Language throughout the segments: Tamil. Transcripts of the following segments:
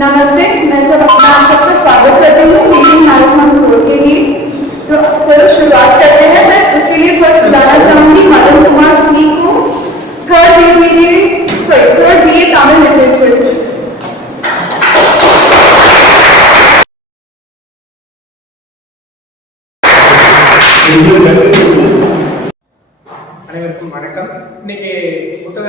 नमस्ते, मैं सबका स्वागत करती हूँ मीटिंग मैनेजमेंट कोर्स के लिए। तो चलो शुरुआत करते हैं। मैं उसके लिए फर्स्ट बुलाना चाहूँगी मदन कुमार सी को, थर्ड बीए तमिल लिटरेचर से। அனைவருக்கும் வணக்கம். இன்னைக்கு புத்தக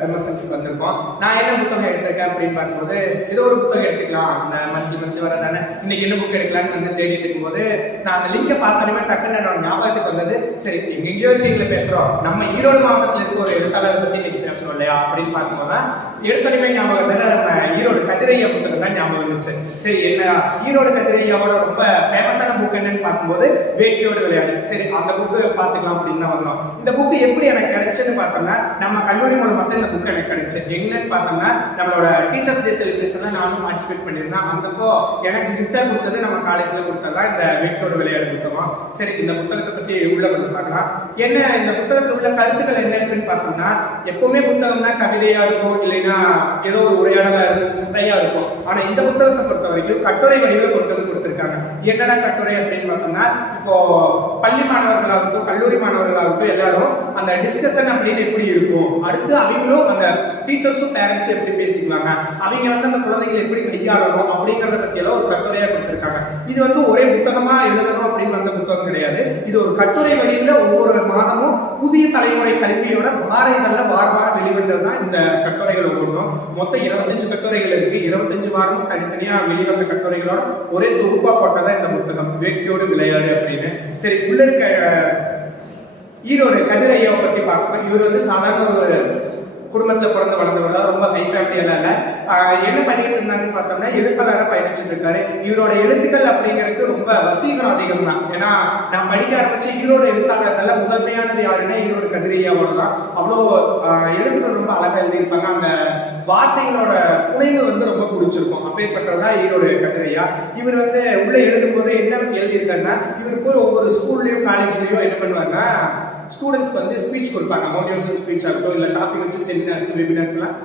விமர்சனத்துக்கு வந்திருக்கோம். நான் என்ன புத்தகம் எடுத்திருக்கேன் அப்படின்னு பார்க்கும்போது, ஏதோ ஒரு புத்தகம் எடுத்துக்கலாம், இந்த மந்த்லி வரதானே, இன்னைக்கு என்ன புக் எடுக்கலான்னு வந்து தேடிட்டு இருக்கும்போது நான் அந்த லிங்கை பார்த்தாலுமே டக்குன்னு என்னோட ஞாபகத்துக்கு வந்தது. சரி, எங்கெங்கயோ இருக்கீங்கள பேசுறோம், நம்ம ஈரோடு மாவட்டத்தில் இருக்க ஒரு எழுத்தாளரை பத்தி இன்னைக்கு பேசணும் இல்லையா அப்படின்னு பார்க்கும்போது தான் எடுத்தோடனே ஞாபகம் வந்து நம்ம ஈரோடு கதிரையா புத்தகம் தான் ஞாபகம் வந்துச்சு. சரி, என்ன ஈரோடு கதிரையாவோட ரொம்ப ஃபேமஸான புக் என்னன்னு பார்க்கும்போது வேட்கையோடு விளையாடு. சரி, அந்த புக்கு பார்த்துக்கலாம் அப்படின்னு தான் வந்தோம். இந்த புக்கு எப்படி எனக்கு கிடைச்சுன்னு பார்த்தோம்னா, நம்ம கல்லூரி மூலமா தான் இந்த புக் எனக்கு கிடைச்சு. என்னன்னு பார்த்தோம்னா, நம்மளோட டீச்சர்ஸ் டே செலிப்ரேஷன்ல நானும் பார்ட்டிசிபேட் பண்ணியிருந்தேன். அந்தப்போ எனக்கு கிஃப்டா கொடுத்தது நம்ம காலேஜ்ல கொடுத்ததான் இந்த வேட்கையோடு விளையாடு புத்தகம். சரி, இந்த புத்தகத்தை பத்தி உள்ள வந்து பார்க்கலாம். என்ன இந்த புத்தகத்தில் உள்ள கருத்துக்கள் என்னன்னு பார்த்தோம்னா, எப்பவுமே புத்தகம்னா கவிதையா இருக்கும், இல்லைன்னா ஏதோ ஒரு உரையாடலா இருக்கும், கதையா இருக்கும். ஆனா இந்த புத்தகத்தை பொறுத்த வரைக்கும் கட்டுரை வடிவில் கொடுத்திருக்காங்க. என்னடா கட்டுரை அப்படின்னு பார்த்தோம்னா, இப்போ பள்ளி மாணவர்களாகட்டும் கல்லூரி மாணவர்களாகட்டும் எல்லாரும் அந்த டிஸ்கஷன் அப்படின்னு எப்படி இருக்கும், அடுத்து அவங்களும் அந்த டீச்சர்ஸும் பேரண்ட்ஸும் எப்படி பேசிக்குவாங்க, அவங்க வந்து அந்த குழந்தைகளை எப்படி கையாளணும் அப்படிங்கிறத பற்றியெல்லாம் ஒரு கட்டுரையா கொடுத்திருக்காங்க. இது வந்து ஒரே புத்தகமா எழுதணும் அப்படின்னு வந்த புத்தகம் கிடையாது. இது ஒரு கட்டுரை வடிவில் ஒவ்வொரு மாதமும் புதிய தலைமுறை கல்வியோட வார வாரம் வெளிவந்தது தான் இந்த கட்டுரைகள் ஒவ்வொன்றும். மொத்தம் 25 கட்டுரைகள் இருக்கு. 25 வாரமும் தனித்தனியா வெளிவந்த கட்டுரைகளோட ஒரே தொகுப்பா போட்டதான் இந்த புத்தகம் வேட்கையோடு விளையாடு அப்படின்னு. சரி, உள்ள இருக்க ஈரோடு கதிரையாவை பத்தி பார்க்கணும். இவர் வந்து சாதாரண ஒரு குடும்பத்தில் பிறந்து வளர்ந்தவரா, ரொம்ப ஹை ஃபேமிலியெல்லாம் இல்லை. என்ன பண்ணிட்டு இருந்தாங்கன்னு பார்த்தோம்னா, எழுத்தாளராக பயணிச்சுட்டு இருக்காரு. இவரோட எழுத்துக்கள் அப்படிங்கிறது ரொம்ப வசீகரம் அதிகம் தான். ஏன்னா நான் படிக்க ஆரம்பிச்ச ஈரோடு எழுத்தாளர்கள் முதன்மையானது யாருன்னா ஈரோடு கதிரையாவோட தான். அவ்வளோ எழுத்துக்கள் ரொம்ப அழகாக எழுதியிருப்பாங்க. அந்த வார்த்தைகளோட புனைவு வந்து ரொம்ப பிடிச்சிருக்கும். அப்பேற்பட்டதான் ஈரோடு கதிரையா. இவர் வந்து உள்ள எழுதும் போது என்ன எழுதியிருக்காருன்னா, இவர் போய் ஒவ்வொரு ஸ்கூல்லையும் காலேஜ்லையும் என்ன பண்ணுவாருன்னா, ஸ்டூடெண்ட்ஸ்க்கு வந்து ஸ்பீச் கொடுப்பாங்க. மோட்டிவேஷனல் ஸ்பீச் ஆகட்டும், இல்லை டாபிக் வச்சு செமினார்ஸ் வெபினார்ஸ்லாம்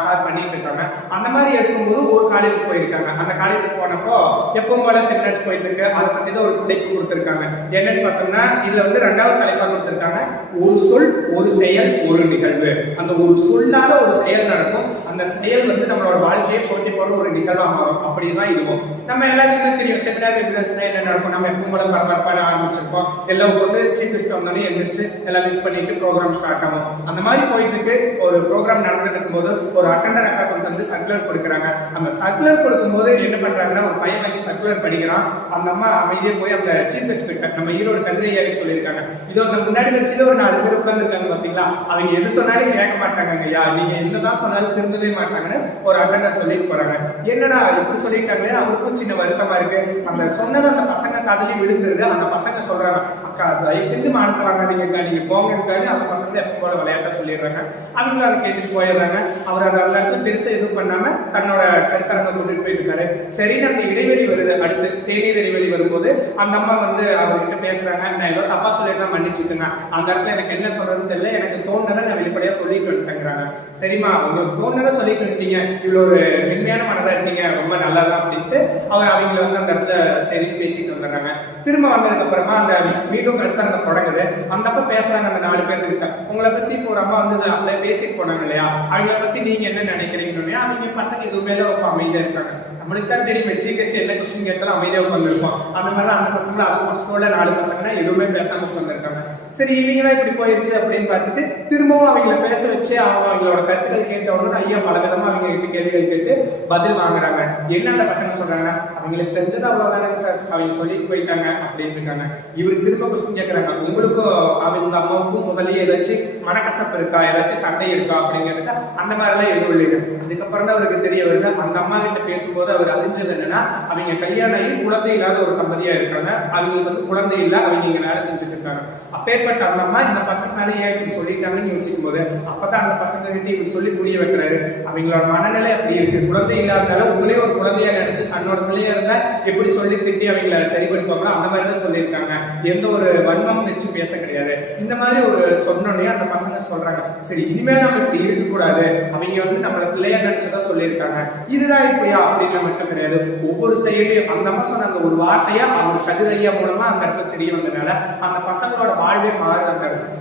ஸ்டார்ட் பண்ணிட்டு இருக்காங்க. அந்த மாதிரி எடுக்கும்போது ஒரு காலேஜுக்கு போயிருக்காங்க. அந்த காலேஜுக்கு போனப்போ எப்பவும் போல செமினார்ஸ் போயிட்டு இருக்கு. அதை பத்தி தான் ஒரு தலைப்பு கொடுத்துருக்காங்க. என்னன்னு பார்த்தோம்னா, இதுல வந்து 2வது தலைப்பா கொடுத்துருக்காங்க, ஒரு சொல் ஒரு செயல் ஒரு நிகழ்வு. அந்த ஒரு சொல்லால ஒரு செயல் நடக்கும். அந்த செயல் வந்து நம்மளோட வாழ்க்கையை போட்டி போற ஒரு நிகழ்வா மாறும். அப்படிதான் இருக்கும். நம்ம எல்லாத்துக்குமே தெரியும் செமினார் வெபினார்ஸ்னா என்ன நடக்கும். நம்ம எப்பவும் போல பரபரப்பான ஆரம்பிச்சிருப்போம். எல்லாருக்கும் வந்து சீஃப் கெஸ்ட் வந்தோடனே எந்திரிச்சு எல்லாம் விஷ் பண்ணிட்டு ப்ரோக்ராம் ஸ்டார்ட் ஆகும். அந்த மாதிரி போயிட்டு இருக்கு. ஒரு ப்ரோக்ராம் நடந்துட்டு இருக்கும்போது ஒரு அட்டெண்டர் அக்கா கொண்டு வந்து சர்க்குலர் கொடுக்குறாங்க. அந்த சர்க்குலர் கொடுக்கும்போது என்ன பண்றாங்கன்னா, ஒரு பையன் வாங்கி சர்க்குலர் படிக்கிறான். அந்த அம்மா அமைதியா போய் அந்த சீஃப் கெஸ்ட் கிட்ட நம்ம ஈரோடு கதிரையாருக்கு சொல்லியிருக்காங்க. இதோ அந்த முன்னாடி வரிசையில ஒரு 4 பேர் உட்கார்ந்துருக்காங்க பாத்தீங்களா, அவங்க எது சொன்னாலும் கேட்க மாட்டாங்க ஐயா, நீங்க என்னதான் சொன்னாலும் திருந்தவே மாட்டாங்கன்னு ஒரு அட்டெண்டர் சொல்லிட்டு போறாங்க. என்னடா இப்படி சொல்லிட்டாங்களே, அவருக்கும் சின்ன வருத்தமா இருக்கு. அந்த சொன்னது அந்த பசங்க காதலி விழுந்துருது. அந்த பசங்க சொல்றாங்க, அக்கா தயவு செஞ்சு மானத்தை வாங்காதீங்கக்கா, நீங்க போங்கக்கான்னு அந்த பசங்க எப்போ போல விளையாட்டா சொல்லிடுறாங்க. அவங்களும் அதை கேட்டுட்டு போயிடுறாங்க. அவர் அந்த இடத்துல பெருசா எதுவும் பண்ணாம தன்னோட கருத்தரங்க கொண்டுட்டு போயிட்டு இருக்காரு. சரின்னு அந்த இடைவெளி வருது. அடுத்து தேநீர் இடைவெளி வரும்போது அந்த அம்மா வந்து அவர்கிட்ட பேசுறாங்க, நான் ஏதோ தப்பா சொல்லிருந்தா மன்னிச்சுக்கோங்க, அந்த இடத்துல எனக்கு என்ன சொல்றதுன்னு தெரியல, எனக்கு தோணுனதை நான் வெளிப்படையா சொல்லிட்டு வந்துட்டேங்கிறாங்க. சரிம்மா, உங்களுக்கு தோணுனதை சொல்லிட்டு வந்துட்டீங்க, இவ்வளோ ஒரு மென்மையான மனதா இருக்கீங்க, ரொம்ப நல்லாதான் அப்படின்ட்டு அவங்களை வந்து அந்த இடத்துல சரி பேசிட்டு வந்துடுறாங்க. திரும்ப வந்ததுக்கு அப்புறமா அந்த மீண்டும் கருத்தரங்க தொடங்குது. அந்த அப்ப பேசுறாங்க அந்த 4 பேர் கிட்ட, உங்களை பத்தி இப்போ ஒரு அம்மா வந்து அப்படியே பேசிட்டு போனாங்க இல்லையா, அவங்கள பத்தி நீங்க என்ன நினைக்கிறீங்கன்னு. அவங்க பசங்க எதுவுமே ரொம்ப அமைதியா இருக்காங்க. நம்மளுக்கு தான் தெரியும் சீஃப் கெஸ்ட் என்ன கொஸ்டின் கேட்டாலும் அமைதியாக உட்காந்துருப்போம். அந்த மாதிரி தான் அந்த பசங்களும் அது ஃபர்ஸ்டோட 4 பசங்கன்னா எதுவுமே பேசாம உட்காந்துருக்காங்க. சரி, இவங்க தான் இப்படி போயிடுச்சு அப்படின்னு பார்த்துட்டு திரும்பவும் அவங்கள பேச வச்சு அவங்களோட கருத்துக்கள் கேட்ட உடனே ஐயா பலவிதமா அவங்க கிட்ட கேள்விகள் கேட்டு பதில் வாங்குறாங்க. என்ன அந்த பசங்க சொல்றாங்கன்னா, அவங்களுக்கு தெரிஞ்சது அவ்வளவுதானே சார், அவங்க சொல்லிட்டு போயிட்டாங்க அப்படின்னு இருக்காங்க. இவர் திரும்ப கொஸ்டின் கேட்கறாங்க, உங்களுக்கும் அவங்க அம்மாவுக்கும் முதலே ஏதாச்சும் மனக்கசப்பு இருக்கா, ஏதாச்சும் சண்டை இருக்கா அப்படிங்கிறதுக்கா. அந்த மாதிரிலாம் எதுவும் இல்லைங்க. அதுக்கப்புறம் தான் அவருக்கு தெரிய வருது, அந்த அம்மா கிட்ட பேசும்போது அவர் அறிஞ்சது என்னன்னா, அவங்க கல்யாணம் ஆகி குழந்தை இல்லாத ஒரு தம்பதியா இருக்காங்க. அவங்களுக்கு வந்து குழந்தை இல்லை, அவங்க இங்க வேலை செஞ்சுட்டு இருக்காங்க. அப்பேற்பட்ட அந்த அம்மா இந்த பசங்க மேலே ஏன் இப்படி சொல்லிட்டாங்கன்னு யோசிக்கும் போது அப்பதான் அந்த பசங்க கிட்ட இப்படி சொல்லி புரிய வைக்கிறாரு. அவங்களோட மனநிலை அப்படி இருக்கு. குழந்தை இல்லாதனால உங்களே ஒரு குழந்தையா நினைச்சு தன்னோட பிள்ளைய குழந்தையா இருந்தா எப்படி சொல்லி திட்டி அவங்கள சரிப்படுத்துவாங்களோ அந்த மாதிரி தான் சொல்லியிருக்காங்க. எந்த ஒரு வன்மம் வச்சு பேச கிடையாது. இந்த மாதிரி ஒரு சொன்னோடனே அந்த பசங்க சொல்றாங்க, சரி இனிமேல் நம்ம இப்படி இருக்கக்கூடாது, அவங்க வந்து நம்மள பிள்ளையா நினைச்சதா சொல்லியிருக்காங்க, இதுதான் இப்படியா அப்படின்னு மட்டும் கிடையாது. ஒவ்வொரு செயலையும் அந்த அம்மா சொன்ன அந்த ஒரு வார்த்தையா அவர் கதிரையா மூலமா அந்த இடத்துல தெரிய வந்ததுனால அந்த பசங்களோட வாழ்வே மாறுது. அந்த இடத்துல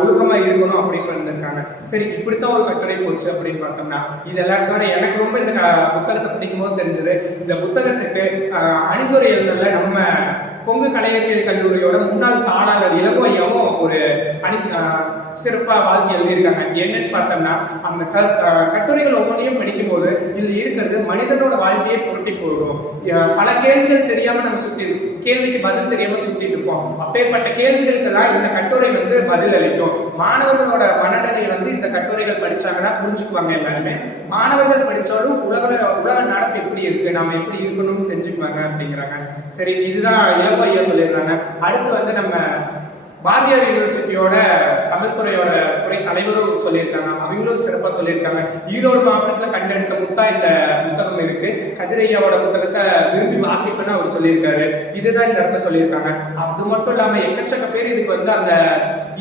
ஒழுக்கமா இருக்கணும் அப்படின்னு வந்திருக்காங்க. சரி இப்படித்தான் ஒரு கட்டுரை போச்சு அப்படின்னு பார்த்தோம்னா, இதெல்லாம் கூட எனக்கு ரொம்ப இந்த புத்தகத்தை படிக்கும் போது தெரிஞ்சது, இந்த புத்தகத்துக்கு அணிந்துரை எழுதல நம்ம கொங்கு கலையறிவியல் கல்லூரியோட முன்னாள் தாளாளர் இளங்கோ ஐயாவும் ஒரு சிறப்பா வாழ்க்கை எழுதியிருக்காங்க. என்னன்னு பார்த்தோம்னா, அந்த கட்டுரைகள் ஒவ்வொன்றையும் படிக்கும் போது இதுல இருக்கிறது மனிதனோட வாழ்க்கையை புரட்டி போடும். பல கேள்விகள் தெரியாம நம்ம சுத்தி இருக்கோம், கேள்விக்கு பதில் தெரியாம சுத்திட்டு இருப்போம். அப்பேற்பட்ட கேள்விகளுக்கெல்லாம் இந்த கட்டுரை வந்து பதில் அளிக்கும். மாணவர்களோட மனநிலையை வந்து இந்த கட்டுரைகள் படிச்சாங்கன்னா புரிஞ்சுக்குவாங்க எல்லாருமே. மாணவர்கள் படிச்சாலும் உலக நடப்பு எப்படி இருக்கு, நாம எப்படி இருக்கணும்னு தெரிஞ்சுக்குவாங்க அப்படிங்கிறாங்க. சரி இதுதான் இளங்கோ ஐயா சொல்லியிருந்தாங்க. அடுத்து வந்து நம்ம பாரதியார் யூனிவர்சிட்டியோட தமிழ் துறையோட துறை தலைவரும் சொல்லியிருக்காங்க. அவங்களும் சிறப்பாக சொல்லியிருக்காங்க. ஈரோடு மாவட்டத்தில் கண்டெடுத்த முத்தா இந்த புத்தகம் இருக்கு. கதிரையாவோட புத்தகத்தை விரும்பி வாசிப்புன்னு அவர் சொல்லியிருக்காரு. இதுதான் இந்த இடத்துல சொல்லியிருக்காங்க. அது மட்டும் இல்லாம எக்கச்சக்க பேர் இதுக்கு வந்து அந்த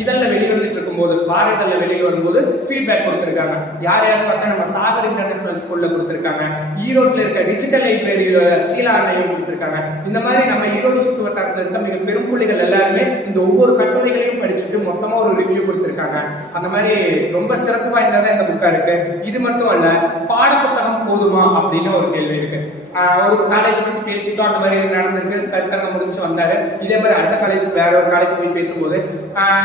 இதழில் வெளிவந்துட்டு இருக்கும்போது, வார இதழில் வெளியே வரும்போது ஃபீட்பேக் கொடுத்துருக்காங்க. யாரையாவது பார்த்தா நம்ம சாகர் இன்டர்நேஷனல் ஸ்கூல்ல கொடுத்துருக்காங்க. ஈரோட்டில் இருக்க டிஜிட்டல் லைப்ரரியில சீலா அண்ணையும் கொடுத்துருக்காங்க. இந்த மாதிரி நம்ம ஈரோடு சுற்று வட்டாரத்தில் இருக்க மிக பெரும் புள்ளிகள் எல்லாருமே இந்த ஒவ்வொரு கட்டுரைகளையும் படிச்சுட்டு மொத்தமா ஒரு ரிவ்யூ கொடுத்திருக்காங்க. அந்த மாதிரி ரொம்ப சிறப்பு வாய்ந்ததா இந்த புக்கா இருக்கு. இது மட்டும் அல்ல, பாட புத்தகம் போதுமா அப்படின்னு ஒரு கேள்வி இருக்கு. ஒரு காலேஜ் பத்தி பேசிட்டோம், அந்த மாதிரி நடந்திருக்கு, கருத்தரங்க முடிச்சு வந்தாரு. இதே மாதிரி அடுத்த காலேஜுக்கு வேற ஒரு காலேஜ் போய் பேசும்போது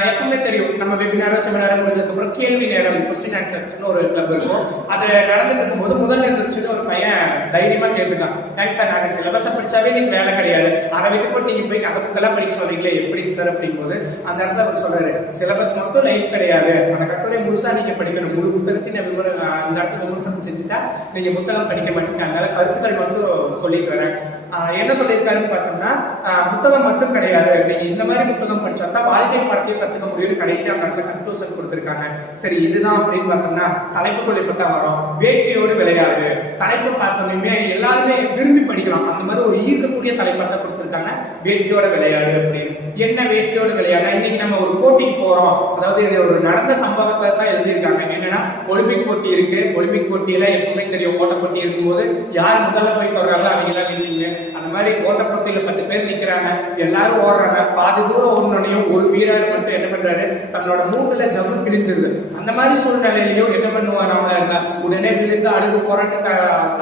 எப்பவுமே தெரியும், நம்ம வெபினாரோ செமினாரோ முடிஞ்சதுக்கு அப்புறம் கேள்வி நேரம், கொஸ்டின் ஆன்சர்ஸ்னு ஒரு கிளப் இருக்கும். அது நடந்துட்டு இருக்கும்போது முதல்ல இருந்துச்சுன்னு ஒரு பையன் தைரியமா கேட்டுருக்கான், தேங்க்ஸ் சார், நாங்க சிலபஸை படிச்சாவே நீங்க வேலை கிடையாது, அதை விட்டு போட்டு நீங்க போய் அந்த புக்கெல்லாம் படிக்க சொல்றீங்களே எப்படிங்க சார் அப்படிங்கும்போது அந்த இடத்துல அவர் சொல்றாரு, சிலபஸ் மட்டும் லைஃப் கிடையாது, அந்த கட்டுரை முழுசா நீங்க படிக்கணும். முழு புத்தகத்தின் இந்த இடத்துல விமர்சனம் செஞ்சுட்டா நீங்க புத்தகம் படிக்க மாட்டீங்க. அதனால கருத்துக்கள் மட்டும் சொல்லிட்டு வரேன். என்ன சொல்லியிருக்காருன்னு பார்த்தோம்னா, புத்தகம் மட்டும் கிடையாது, நீங்க இந்த மாதிரி புத்தகம் படிச்சா தான் வாழ்க்கை படத்தையும் கத்துக்க முடியும். கடைசியா அந்த இடத்துல கன்க்ளூஷன் கொடுத்திருக்காங்க. சரி இதுதான் அப்படின்னு பார்த்தோம்னா, தலைப்புக்குள்ள இப்பதான் வரும், வேட்கையோடு விளையாடு. தலைப்பு பார்த்தோம்னா எல்லாருமே விரும்பி படிக்கலாம், அந்த மாதிரி ஒரு ஈர்க்கக்கூடிய தலைப்பை தான் கொடுத்திருக்காங்க, வேட்கையோட விளையாடு அப்படின்னு. என்ன வேட்கையோட விளையாடு? இன்னைக்கு நம்ம ஒரு போட்டிக்கு போறோம், அதாவது இது ஒரு நடந்த சம்பவத்தை தான் எழுதியிருக்காங்க. என்னன்னா, ஒலிம்பிக் போட்டி இருக்கு. ஒலிம்பிக் போட்டியில எப்பவுமே தெரியும், ஓட்ட போட்டி இருக்கும்போது யார் முதல்ல போய் தொடர்றாங்க அவங்க தான் விழுந்தீங்க. அந்த மாதிரி ஓட்டப்போட்டியில 10 பேர் நிக்கிறாங்க, எல்லாரும் ஓடுறாங்க. பாதி தூரம் ஓடனோனையும் ஒரு வீரர் மட்டும் என்ன பண்றாரு, தன்னோட மூட்டுல ஜவ்வு கிழிச்சிருது. அந்த மாதிரி சூழ்நிலையிலையும் என்ன பண்ணுவார், அவங்களா இருந்தா உடனே விழுந்து அழுது போராட்டு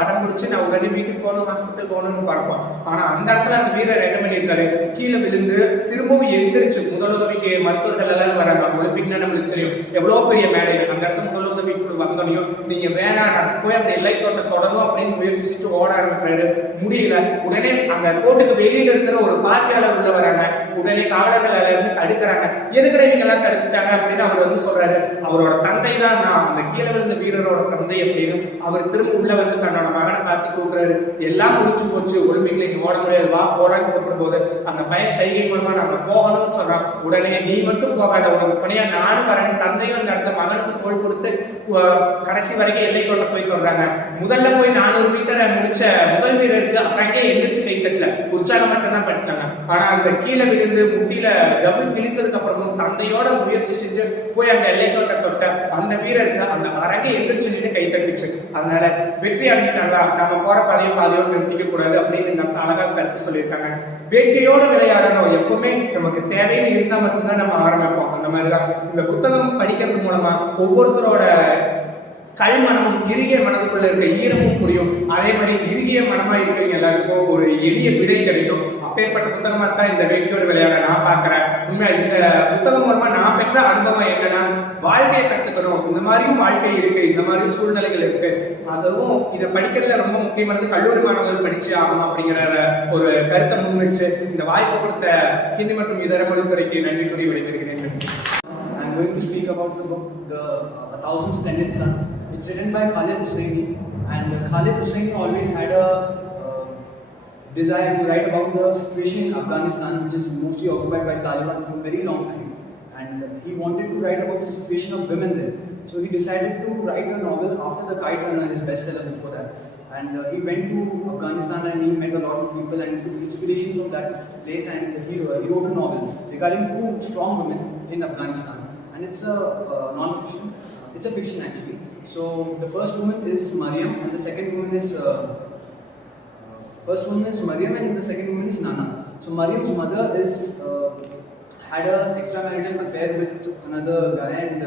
அடம் பிடிச்சு நான் உடனே வீட்டுக்கு போகணும், ஹாஸ்பிட்டல் போகணும்னு பார்ப்போம். ஆனா அந்த இடத்துல அந்த வீரர் என்ன பண்ணியிருக்காரு, கீழே விழுந்து திரும்பவும் எந்திரிச்சு முதலுதவிக்கு மருத்துவர்கள் எல்லாரும் வராங்க. ஒலிம்பிக்னா நம்மளுக்கு தெரியும் எவ்வளவு பெரிய மேடை. அந்த இடத்துல முதலுதவிக்குழு வந்தோனையும் நீங்க வேணாம், நான் போய் அந்த எல்லை கோட்டை தொடரும் அப்படின்னு முயற்சி செஞ்சு ஓட ஆரம்பிக்கிறாரு. முடியல. உடனே அந்த கோட்டுக்கு வெளியில இருக்கிற ஒரு பார்வையாளர் உள்ள வராங்க. உடனே காவலர்கள் எல்லாருமே தடுக்கிறாங்க. எதுக்கடை நீங்க எல்லாம் தடுத்துட்டாங்க அப்படின்னு அவர் வந்து சொல்றாரு, அவரோட தந்தை தான் நான், அந்த கீழே விழுந்த வீரரோட தந்தை அப்படின்னு. அவர் திரும்ப உள்ள வந்து தன்னோட மகனை பார்த்து கூப்பிடுறாரு. எல்லாம் முடிச்சு போச்சு, ஒலிம்பிக்ல நீ ஓட முடியாது, வா போறான்னு கூப்பிடும் போது அந்த பையன் சைகை மூலமா நாங்க போகணும்னு சொல்றான். உடனே நீ மட்டும் போகாத, உனக்கு துணையா நானும் வரேன். தந்தையும் அந்த இடத்துல மகனுக்கு தோள் கொடுத்து கடைசி வரைக்கும் எல்லை கோட்டை போய் தொடர்றாங்க. முதல்ல போய் 400 மீட்டரை முடிச்ச முதல் வீரருக்கு அங்கே எந்திரிச்சு கை தட்டல, உற்சாகம் மட்டும் தான் பண்ணிட்டாங்க. ஆனா அந்த கீழே விழுந்து முட்டியில ஜவ்வு கிழித்ததுக்கு அப்புறமும் தந்தையோட முயற்சி செஞ்சு போய் அந்த எல்லை கோட்டை தொட்ட அந்த வீரருக்கு அந்த அரங்கை எந்திரிச்சு நின்று கை தட்டுச்சு. அதனால வெற்றி அடைஞ்சிட்டாங்களா, நம்ம போற பாதையோடு நிறுத்திக்க கூடாது அப்படின்னு அழகா கருத்து சொல்லியிருக்காங்க. வேட்கையோடு விளையாடணும், எப்பவுமே நமக்கு தேவைன்னு இருந்தா மட்டும்தான் நம்ம ஆரம்பிப்போம். அந்த மாதிரிதான் இந்த புத்தகம் படிக்கிறது மூலமா ஒவ்வொருத்தரோட கல் மனமும் இறுகிய மனதுக்குள்ள இருக்க ஈரமும் புரியும். அதே மாதிரி இறுகிய மனமா இருக்கிறவங்க எல்லாருக்கும் ஒரு எளிய விடை கிடைக்கும். அப்பேற்பட்ட புத்தகமா தான் இந்த வேட்கையோடு விளையாட நான் பார்க்கிறேன். உண்மையா இந்த புத்தகம் மூலமா நான் பெற்ற அனுபவம் என்னன்னா, வாழ்க்கையை கத்துக்கணும், இந்த மாதிரியும் வாழ்க்கை இருக்கு, இந்த மாதிரியும் சூழ்நிலைகள் இருக்கு. அதுவும் இதை படிக்கிறதுல ரொம்ப முக்கியமானது கல்லூரி மாணவர்கள் படிச்சு ஆகணும் அப்படிங்கிற ஒரு கருத்தை முன்வச்சு இந்த வாய்ப்பு கொடுத்த ஹிந்தி மற்றும் இதர மொழித்துறைக்கு நன்றி கூறி விடைபெறுகிறேன். I'm going to speak about the book, The 1000 Splendid Suns. It's written by Khalid Hosseini, and Khalid Hosseini always had a desire to write about the situation in Afghanistan, which is mostly occupied by Taliban for a very long time, and he wanted to write about the situation of women there. So he decided to write a novel after The Kite Runner, his bestseller before that. And he went to Afghanistan and he met a lot of people and took inspiration from that place, and he wrote a novel regarding two strong women in Afghanistan. And it's a non-fiction, it's a fiction actually. So the first woman is Mariam and the second woman is and the second woman is Nana. So Mariam's mother had an extramarital affair with another guy, and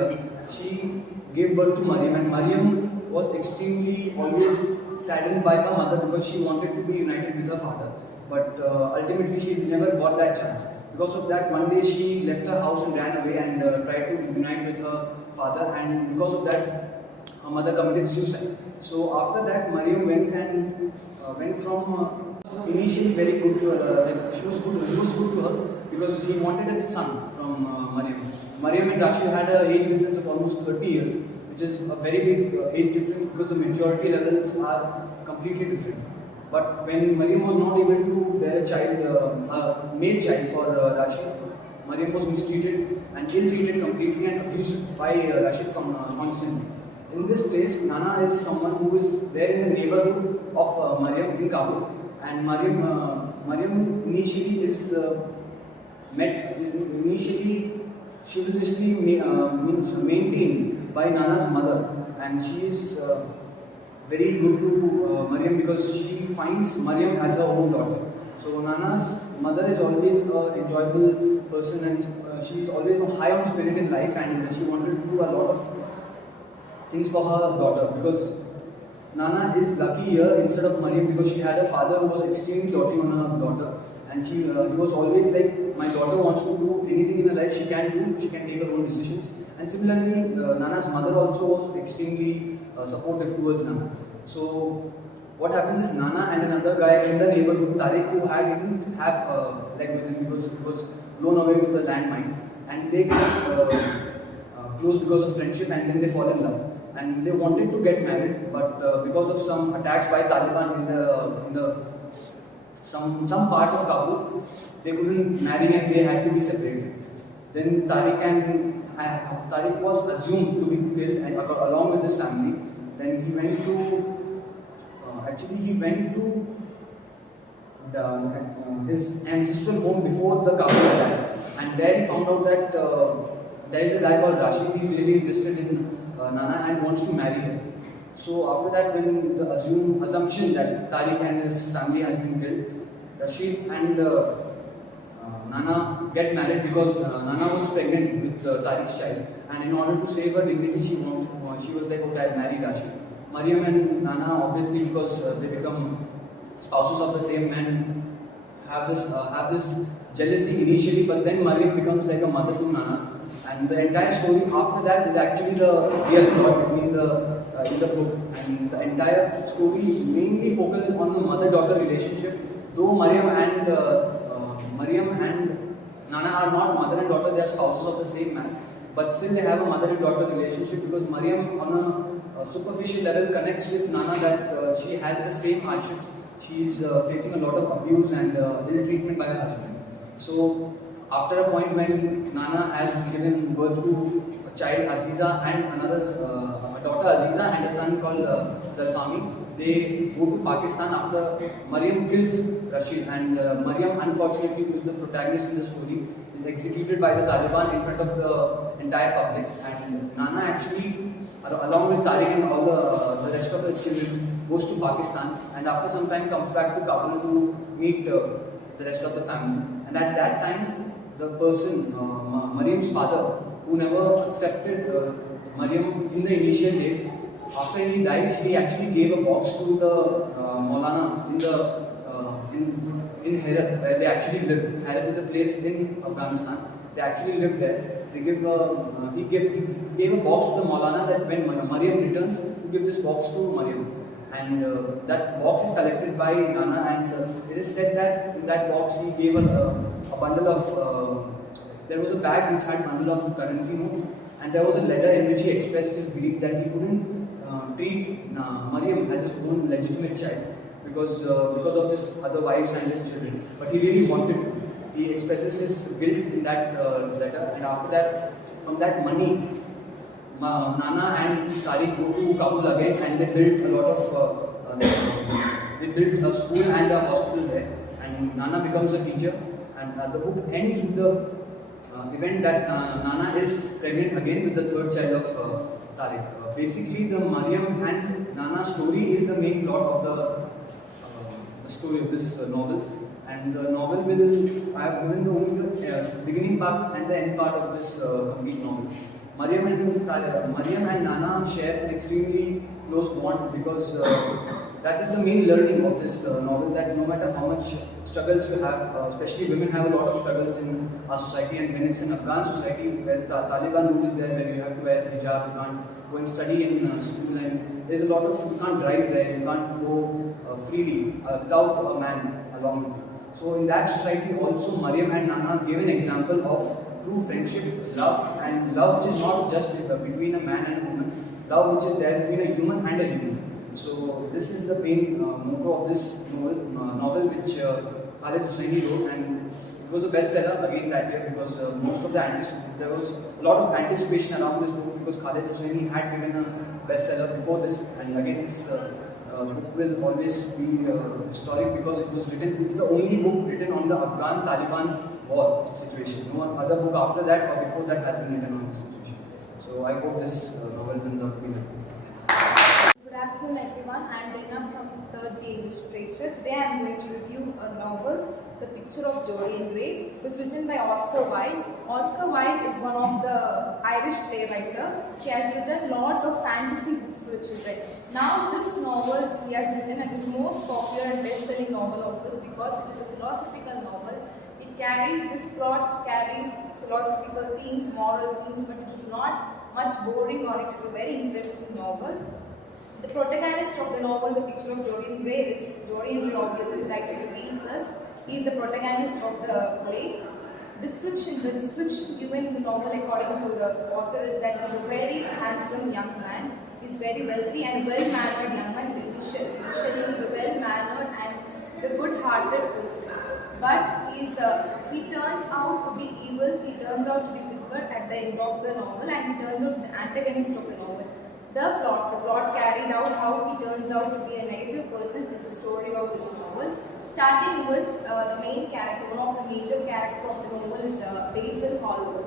she gave birth to Mariam. And Mariam was extremely always saddened by her mother because she wanted to be united with her father. But ultimately she never got that chance. Because of that, one day she left her house and ran away and tried to unite with her father. And because of that, her mother committed suicide. So after that, Mariam went from initially very good to her, like he was good to her because he wanted a son from Mariam. Mariam and Rashid had an age difference of almost 30 years, which is a very big age difference because the maturity levels are completely different. But when Mariam was not able to bear a child, a male child for Rashid, Mariam was mistreated and ill-treated completely and abused by Rashid constantly. In this place, Nana is someone who is there in the neighborhood of Mariam in Kabul, and Mariam initially is initially chivalrously maintained by Nana's mother, and she is very good to Mariam because she finds Mariam as her own daughter. So Nana's mother is always an enjoyable person, and she is always high on spirit in life, and she wanted to do a lot of things for her daughter because Nana is lucky here instead of Mariam because she had a father who was extremely doting on her daughter, and he was always like, my daughter wants to do anything in her life, she can take her own decisions. And similarly, Nana's mother also was extremely supportive towards Nana. So what happens is Nana and another guy in the neighborhood, Tariq, who didn't have a leg with him because he was blown away with a landmine, and they got close because of friendship, and then they fall in love. And they wanted to get married, but because of some attacks by Taliban in the some part of Kabul, they couldn't marry and they had to be separated. Then Tariq was assumed to be killed and along with his family. Then he went to his ancestral home before the Kabul attack, and there he found out that there is a guy called Rashid. He's really interested in Nana and wants to marry her. So after that, when the assumption that Tariq and his family has been killed, Rashid and Nana get married because Nana was pregnant with Tariq's child, and in order to save her dignity, she was like, okay, I'll marry Rashid. Mariam and Nana, obviously, because they become spouses of the same man, have this jealousy initially, but then Mariam becomes like a mother to Nana. And the entire story after that is actually the real plot between in the book. And the entire story mainly focuses on the mother-daughter relationship. Though Mariam and Nana are not mother and daughter, they are spouses of the same man. But still they have a mother and daughter relationship because Mariam on a superficial level connects with Nana that she has the same hardships. She is facing a lot of abuse and ill treatment by her husband. So after a point when Nana has given birth to a child, Aziza, and a daughter Aziza and a son called Zalfami, they go to Pakistan after Mariam kills Rashid, and Mariam, unfortunately, who is the protagonist in the story, is executed by the Taliban in front of the entire public. And Nana actually, along with Tariq and all the rest of the children, goes to Pakistan, and after some time comes back to Kabul to meet the rest of the family. And at that time, the person, Mariam's father, who never accepted Mariam in the initial days, after he dies, he actually gave a box to the Maulana in Herat, where they actually live. Herat is a place in Afghanistan. They actually live there. He gave a box to the Maulana that when Mariam returns, to give this box to Mariam. And that box is collected by Nana, and it is said that in that box he gave a bundle of, there was a bag which had a bundle of currency notes, and there was a letter in which he expressed his grief that he couldn't treat Mariam as his own legitimate child because of his other wives and his children. But he really wanted to. He expresses his guilt in that letter, and after that, from that money, Nana and Tariq go to Kabul again, and they built a lot of they built a school and a hospital there, and Nana becomes a teacher. And the book ends with the event that Nana is pregnant again with the third child of Tariq. Basically, the Mariam and Nana story is the main plot of the story of this novel. And the novel will, I have given the only the beginning part and the end part of this complete novel. Mariam and Nana share an extremely close bond because that is the main learning of this novel, that no matter how much struggles you have, especially women have a lot of struggles in our society, and when it's an Afghan society where the Taliban rule is there, where you have to wear hijab, you can't go and study in school, and there's a lot of, you can't drive there, you can't go freely without a man along with you. So in that society also Mariam and Nana gave an example of true friendship, love, and love which is not just between a man and a woman, love which is there between a human and a human. So this is the main motto of this novel which Khalid Hosseini wrote, and it was a bestseller again that year because there was a lot of anticipation around this book because Khalid Hosseini had given a bestseller before this, and again this book will always be historic because it was written. It's the only book written on the Afghan-Taliban war situation. No one other book after that or before that has been written on this situation. So I hope this novel turns out to be helpful. Good afternoon everyone, I am Rina from 3rd B English Literature. Today I am going to review a novel, The Picture of Dorian Gray. It was written by Oscar Wilde. Oscar Wilde is one of the Irish playwright. He has written a lot of fantasy books for the children. Now this novel he has written and is most popular and best-selling novel of his because it is a philosophical novel. This plot carries philosophical themes, moral themes, but it is not much boring or it is a very interesting novel. The protagonist of the novel, The Picture of Dorian Gray, is Dorian Gray, obviously the title reveals us. He is the protagonist of the play. The description given in the novel according to the author is that he is a very handsome young man. He is very wealthy and well-mannered young man. Initially he is a well-mannered and is a good-hearted person. But he turns out to be evil, he turns out to be wicked at the end of the novel, and he turns out to be the antagonist of the novel. The plot carried out how he turns out to be a negative person is the story of this novel. Starting with the main character, one of the major character of the novel is Basil Hallward.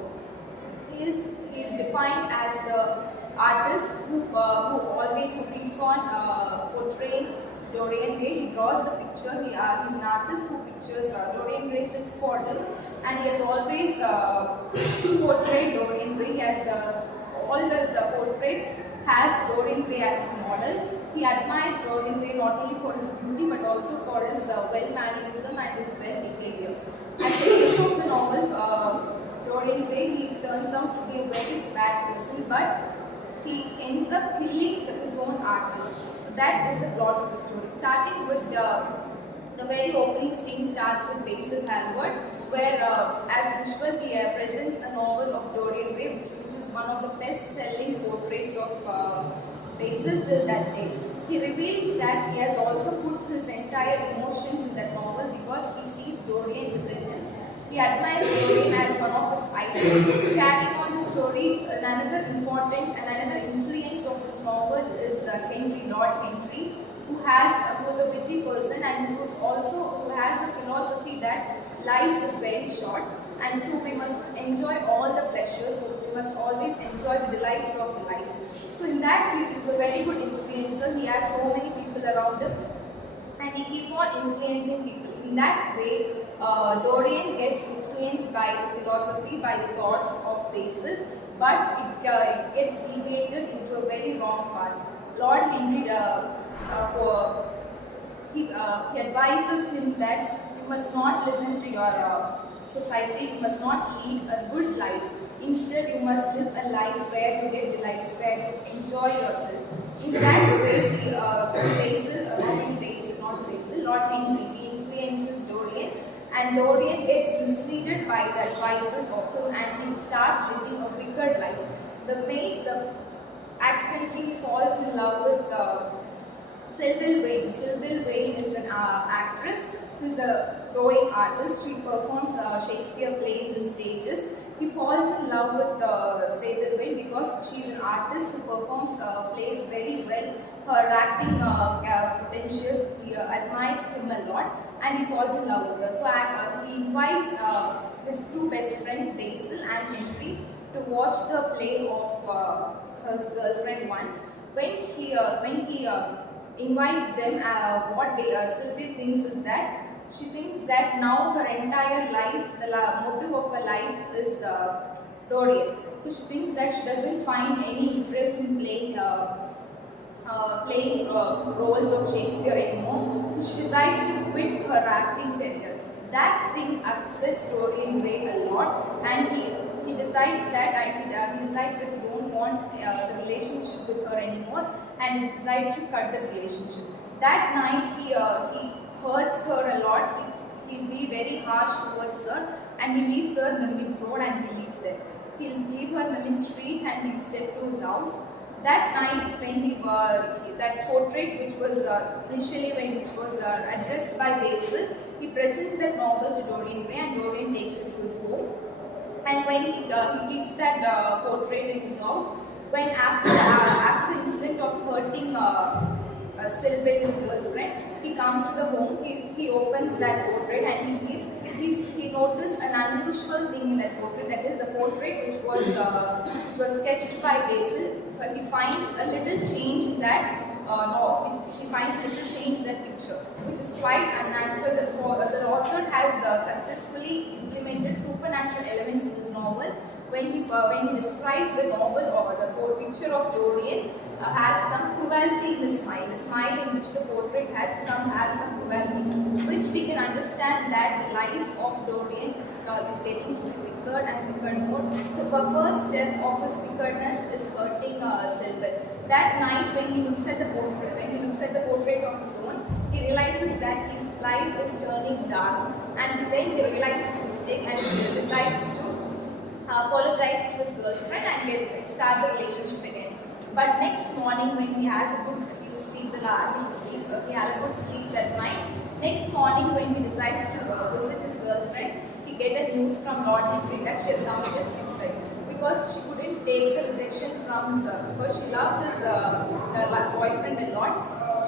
He is defined as the artist who keeps on portraying Dorian Gray. He draws the picture. He is an artist who pictures Dorian Gray sits for him, and he has always portrayed Dorian Gray. He has all those portraits has Dorian Gray as his model. He admires Dorian Gray not only for his beauty but also for his well-mannerism and his well-behavior. At the end of the novel, Dorian Gray, he turns out to be a very bad person, but he ends up killing his own artist. So that is the plot of the story. Starting with the very opening scene starts with Basil Hallward, where as usual he presents a novel of Dorian Gray, which is one of the best-selling portraits of Basil till that day. He reveals that he has also put his entire emotions in that novel because he sees Dorian within him. He admires Dorian as one of his idols. Carrying on the story, another important and another influence of this novel is Lord Henry, who was a witty person and who has a philosophy that life is very short, and so we must enjoy all the pleasures. So we must always enjoy the delights of life. So in that he is a very good influencer. He has so many people around him, and he keeps on influencing people. In that way, Dorian gets influenced by the philosophy, by the thoughts of Basil, but it gets deviated into a very wrong path. Lord Henry, he advises him that you must not listen to your society, you must not lead a good life. Instead, you must live a life where you get delights, where you enjoy yourself. In that way, Lord Henry, he influences Dorian, and Dorian gets misled by the advices of him, and he'll start living a wicked life. Accidentally he falls in love with Sylville Wayne. Sylville Wayne is an actress who is a growing artist. She performs Shakespeare plays and stages. He falls in love with Sylville Wayne because she is an artist who performs plays very well her acting potentials. He admires him a lot and he falls in love with her. So he invites his two best friends, Basil and Henry, to watch the play of his girlfriend once. When he invites them, what Sylvie thinks is that she thinks that now her entire life, the motive of her life is Dorian. So she thinks that she doesn't find any interest in playing roles of Shakespeare anymore. So she decides to quit her acting career. That thing upsets Dorian Gray a lot, and he decides that he don't want the relationship with her anymore, and he decides to cut the relationship. That night he hurts her a lot. He'll be very harsh towards her, and he leaves her in the mid road and he leaves there. He'll leave her in the mid street and he'll step to his house. That night, when that portrait which was addressed by Basil, he presents that novel to Dorian Gray, and Dorian takes it to his home. And when he keeps that portrait in his house, when after the incident of hurting Sylvie, his girlfriend, he comes to the home. He opens that portrait and he noticed an unusual thing in that portrait. That is the portrait which was sketched by Basil. He finds a little change in that. He finds a little change in that picture, which is quite unnatural. The author has successfully implemented supernatural elements in this novel. When he describes the novel or the picture of Dorian, has some cruelty in the smile in which the portrait has some cruelty, which we can understand that the life of Dorian is getting to be wicked and wicked more. So the first step of his wickedness is hurting Sylvie. That night, when he looks at the portrait of his own, he realizes that his life is turning dark, and then he realizes his mistake and he decides to apologize to his girlfriend and start the relationship again. But next morning, when he has a good sleep that night. Next morning, when he decides to visit his girlfriend, he get a news from Lord Henry that she has committed suicide because she couldn't take the rejection from his because she loved his boyfriend a lot.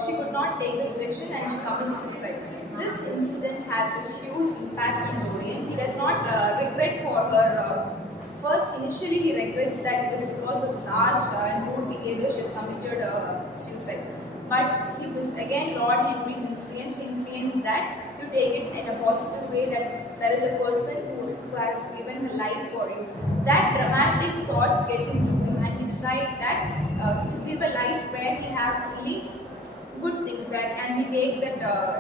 She could not take the rejection and she commits suicide. This incident has a huge impact on Dorian. He does not regret for her. First, initially he regrets that it is because of his harsh and rude behavior she has committed suicide. But he was again Lord Henry's influence. He influenced that you take it in a positive way, that there is a person who has given her life for you. That dramatic thoughts get into him and he decides that to live a life where he have only good things, and he take that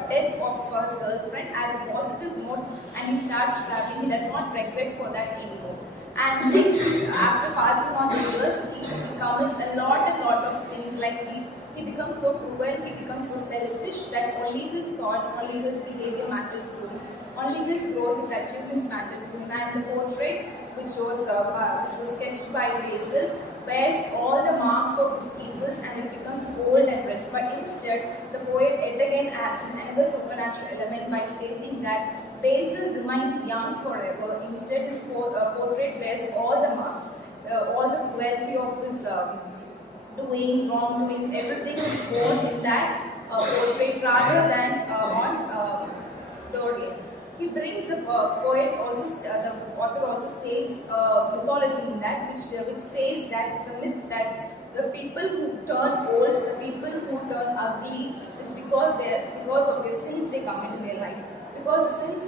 death of his girlfriend as a positive note and he starts traveling. He does not regret for that anymore. And next, after passing on the years, he commits a lot of things, like he becomes so cruel, he becomes so selfish that only his thoughts, only his behavior matters to him. Only his growth, his achievements matter to him. And the portrait, which was sketched by Basil, bears all the marks of his evils and it becomes old and rich. But instead, the poet yet again adds another supernatural element by stating that Basil remains young forever. Instead, his portrait bears all the marks, all the cruelty of his doings, wrongdoings, everything is born in that portrait rather than on Dorian. He brings the poet also, the author also states mythology in that, which says that it's a myth that the people who turn old, the people who turn ugly, is because of the sins they commit in their life. Because the sins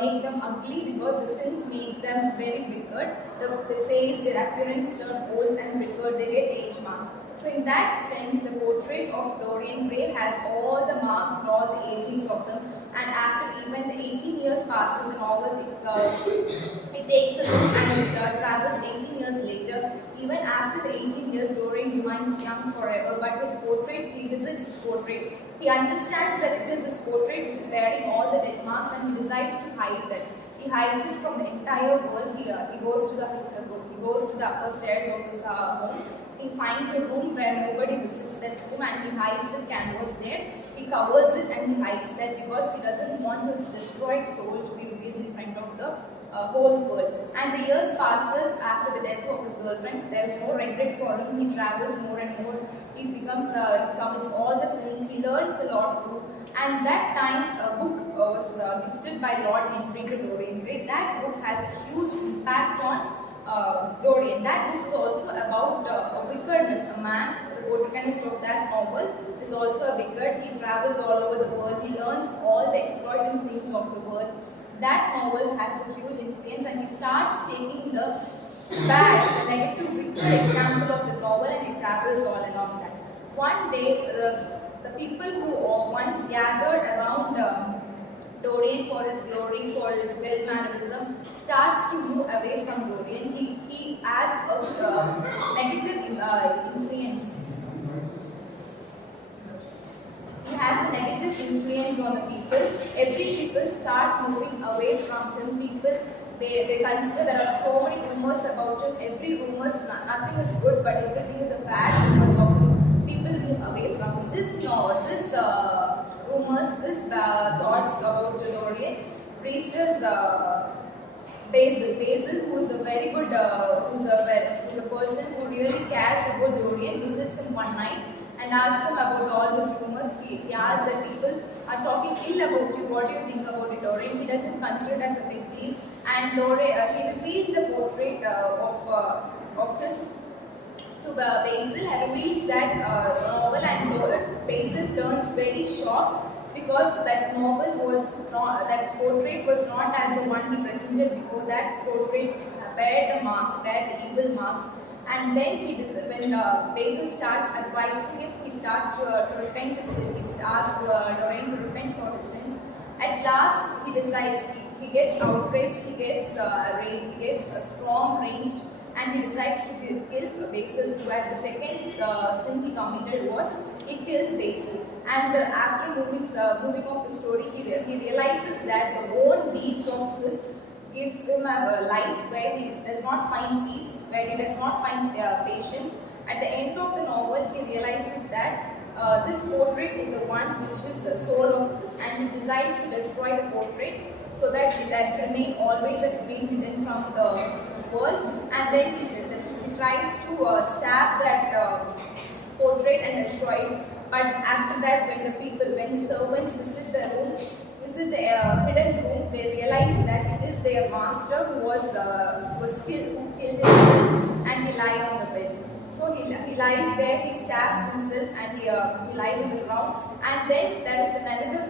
make them ugly, because the sins make them very wicked, the face, their appearance turn old and wicked, they get age marks. So in that sense, the portrait of Dorian Gray has all the marks and all the agings of them. And after even the 18 years passes, the novel, it takes a look and it travels 18 years later. Even after the 18 years, Dorian remains young forever, but his portrait, he visits his portrait. He understands that it is this portrait which is bearing all the dead marks and he decides to hide that. He hides it from the entire world. He goes to the upper stairs of his home. He finds a room where nobody visits that room and he hides the canvas there. He covers it and he hides that because he doesn't want his destroyed soul to be revealed in front of the whole world. And the years passes after the death of his girlfriend. There is no regret for him. He travels more and more. He commits all the sins. He learns a lot too. And that time a book was gifted by Lord Henry to Dorian Gray. That book has a huge impact on Dorian. That book is also about wickedness. A man, the protagonist of that novel, is also a wicked. He travels all over the world. He learns all the exploiting things of the world. That novel has a huge influence, and he starts taking the bad, the negative, wicked example of the novel, and he travels all along that. One day, the people who once gathered around Dorian for his glory, for his well mannerism, starts to move away from Dorian. He has a negative influence. He has a negative influence on the people. Every people start moving away from him. People, they consider there are so many rumors about him. Every rumors, nothing is good, but everything is a bad rumors of him. People move away from him. This rumors, this thoughts about Dorian reaches Basil. Basil, who is a very good, who's a person who really cares about Dorian, visits him one night and asks him about all these rumors. He asks that people are talking ill about you. What do you think about it, Dorian? He doesn't consider it as a big deal. And he reveals a portrait of this to Basil and reveals that novel, and Basil turns very shocked because that novel was not, that portrait was not as the one he presented before. That portrait bear the marks, bear the evil marks. And then when Basil starts advising him, he starts to repent his sin. He asks Dorian to repent for his sins. At last, he decides, he gets outraged, he gets rage, he gets a strong rage, and he decides to kill Basil too. And the second sin he committed was he kills Basil. And after moving off the story, he realizes that the own deeds of his gives him a life where he does not find peace, where he does not find patience. At the end of the novel, he realizes that this portrait is the one which is the soul of this, and he decides to destroy the portrait so that that remain always hidden from the world. And then he tries to stab that portrait and destroy it. But after that, when the servants visit the room, hidden room, they realize that it is their master who killed himself, and he lies on the bed. So he lies there, he stabs himself, and he lies on the ground. And then there is another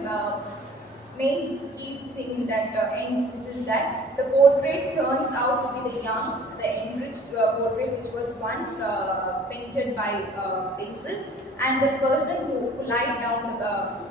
main key thing in that end, which is that the portrait turns out to be the enriched portrait which was once painted by Basil. And the person who lied down,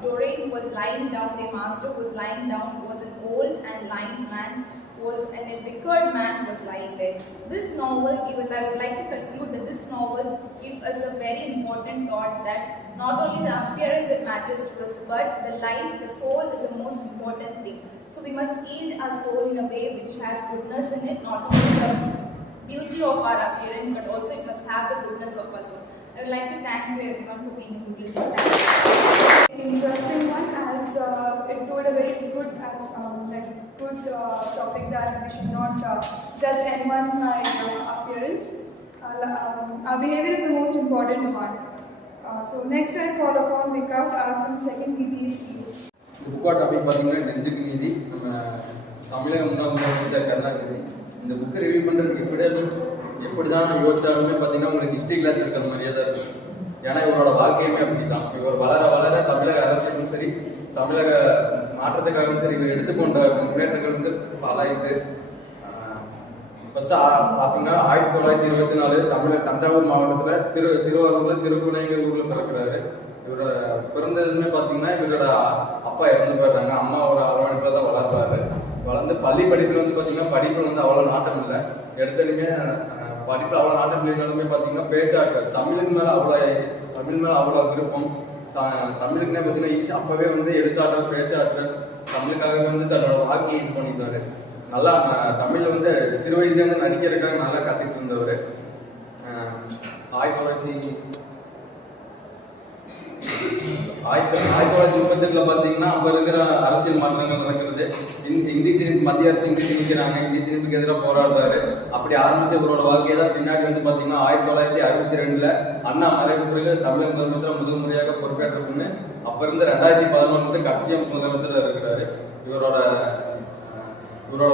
Dorian who was lying down, the master who was lying down, was an old and lying man, and a wicked man was lying there. So this novel I would like to conclude that this novel gives us a very important thought that not only the appearance that matters to us, but the life, the soul is the most important thing. So we must heal our soul in a way which has goodness in it, not only the beauty of our appearance, but also it must have the goodness of our soul. I would like to thank you everyone for being in this. Interesting one, as it told a very good topic that we should not judge anyone by appearance. Our behavior is the most important one. So next I call upon Vikas from 2nd PPSC. புக்கோட டாபிக் பார்த்தீங்கன்னா நெஞ்சுக்கு நீதி. நம்ம தமிழக முன்னாள் முதலமைச்சர் கருணாநிதி இந்த புக்கை ரிவ்யூ பண்ணுறதுக்கு எப்படி தான் யோசிச்சாலுமே பார்த்தீங்கன்னா உங்களுக்கு ஹிஸ்ட்ரி கிளாஸ் எடுக்கிற மாதிரியே தான் இருக்கும். ஏன்னா இவரோட வாழ்க்கையுமே அப்படி தான். இவர் வளர வளர தமிழக அரசியலும் சரி, தமிழக மாற்றத்துக்காகவும் சரி, இவர் எடுத்துக்கொண்ட முன்னேற்றங்கள் வந்து பல இது. ஃபர்ஸ்ட் பார்த்தீங்கன்னா 1924 தஞ்சாவூர் மாவட்டத்தில் திருவாரூரில் திருக்குணைங்கிற ஊரில் பிறக்கிறாரு. இவரோட பிறந்ததுமே பார்த்தீங்கன்னா இவரோட அப்பா இறந்து போயிடுறாங்க. அம்மா ஒரு அரவணைப்பில் தான் வளர்றாரு. வளர்ந்து பள்ளி படிப்பில் வந்து பார்த்தீங்கன்னா படிப்பில் வந்து அவ்வளோ நாட்டம் இல்லை. எடுத்ததுமே படிப்பில் அவ்வளோ நாட்டம் இல்லைனாலுமே பார்த்தீங்கன்னா பேச்சாற்றல் தமிழ் மேலே அவ்வளோ விருப்பம். தமிழுக்குன்னே பார்த்தீங்கன்னா ஈஸி அப்போவே வந்து எழுத்தாற்றல், பேச்சாற்றல், தமிழுக்காகவே வந்து தன்னோட வாழ்க்கையை இது பண்ணியிருந்தாரு. நல்லா தமிழில் வந்து சிறு வயதுலேருந்து நடிக்கிறதுக்காக நல்லா கற்றுக்கிட்டு இருந்தவர். 1900 1938 பார்த்தீங்கன்னா அப்போ இருக்கிற அரசியல் மாற்றங்கள் நடக்கிறது. இந்தி திரும்பி மத்திய அரசு இந்தி திணிக்கிறாங்க, இந்தி திரும்பிக்கு எதிராக போராடுறாரு. அப்படி ஆரம்பிச்ச இவரோட வாழ்க்கையை தான் பின்னாடி வந்து பார்த்தீங்கன்னா 1962 அண்ணா மறைவு பிறகு தமிழக முதலமைச்சர் முதல் முறையாக பொறுப்பேற்றதுன்னு அப்போ இருந்து 2011 கடைசியாக முதலமைச்சர் இருக்கிறாரு. இவரோட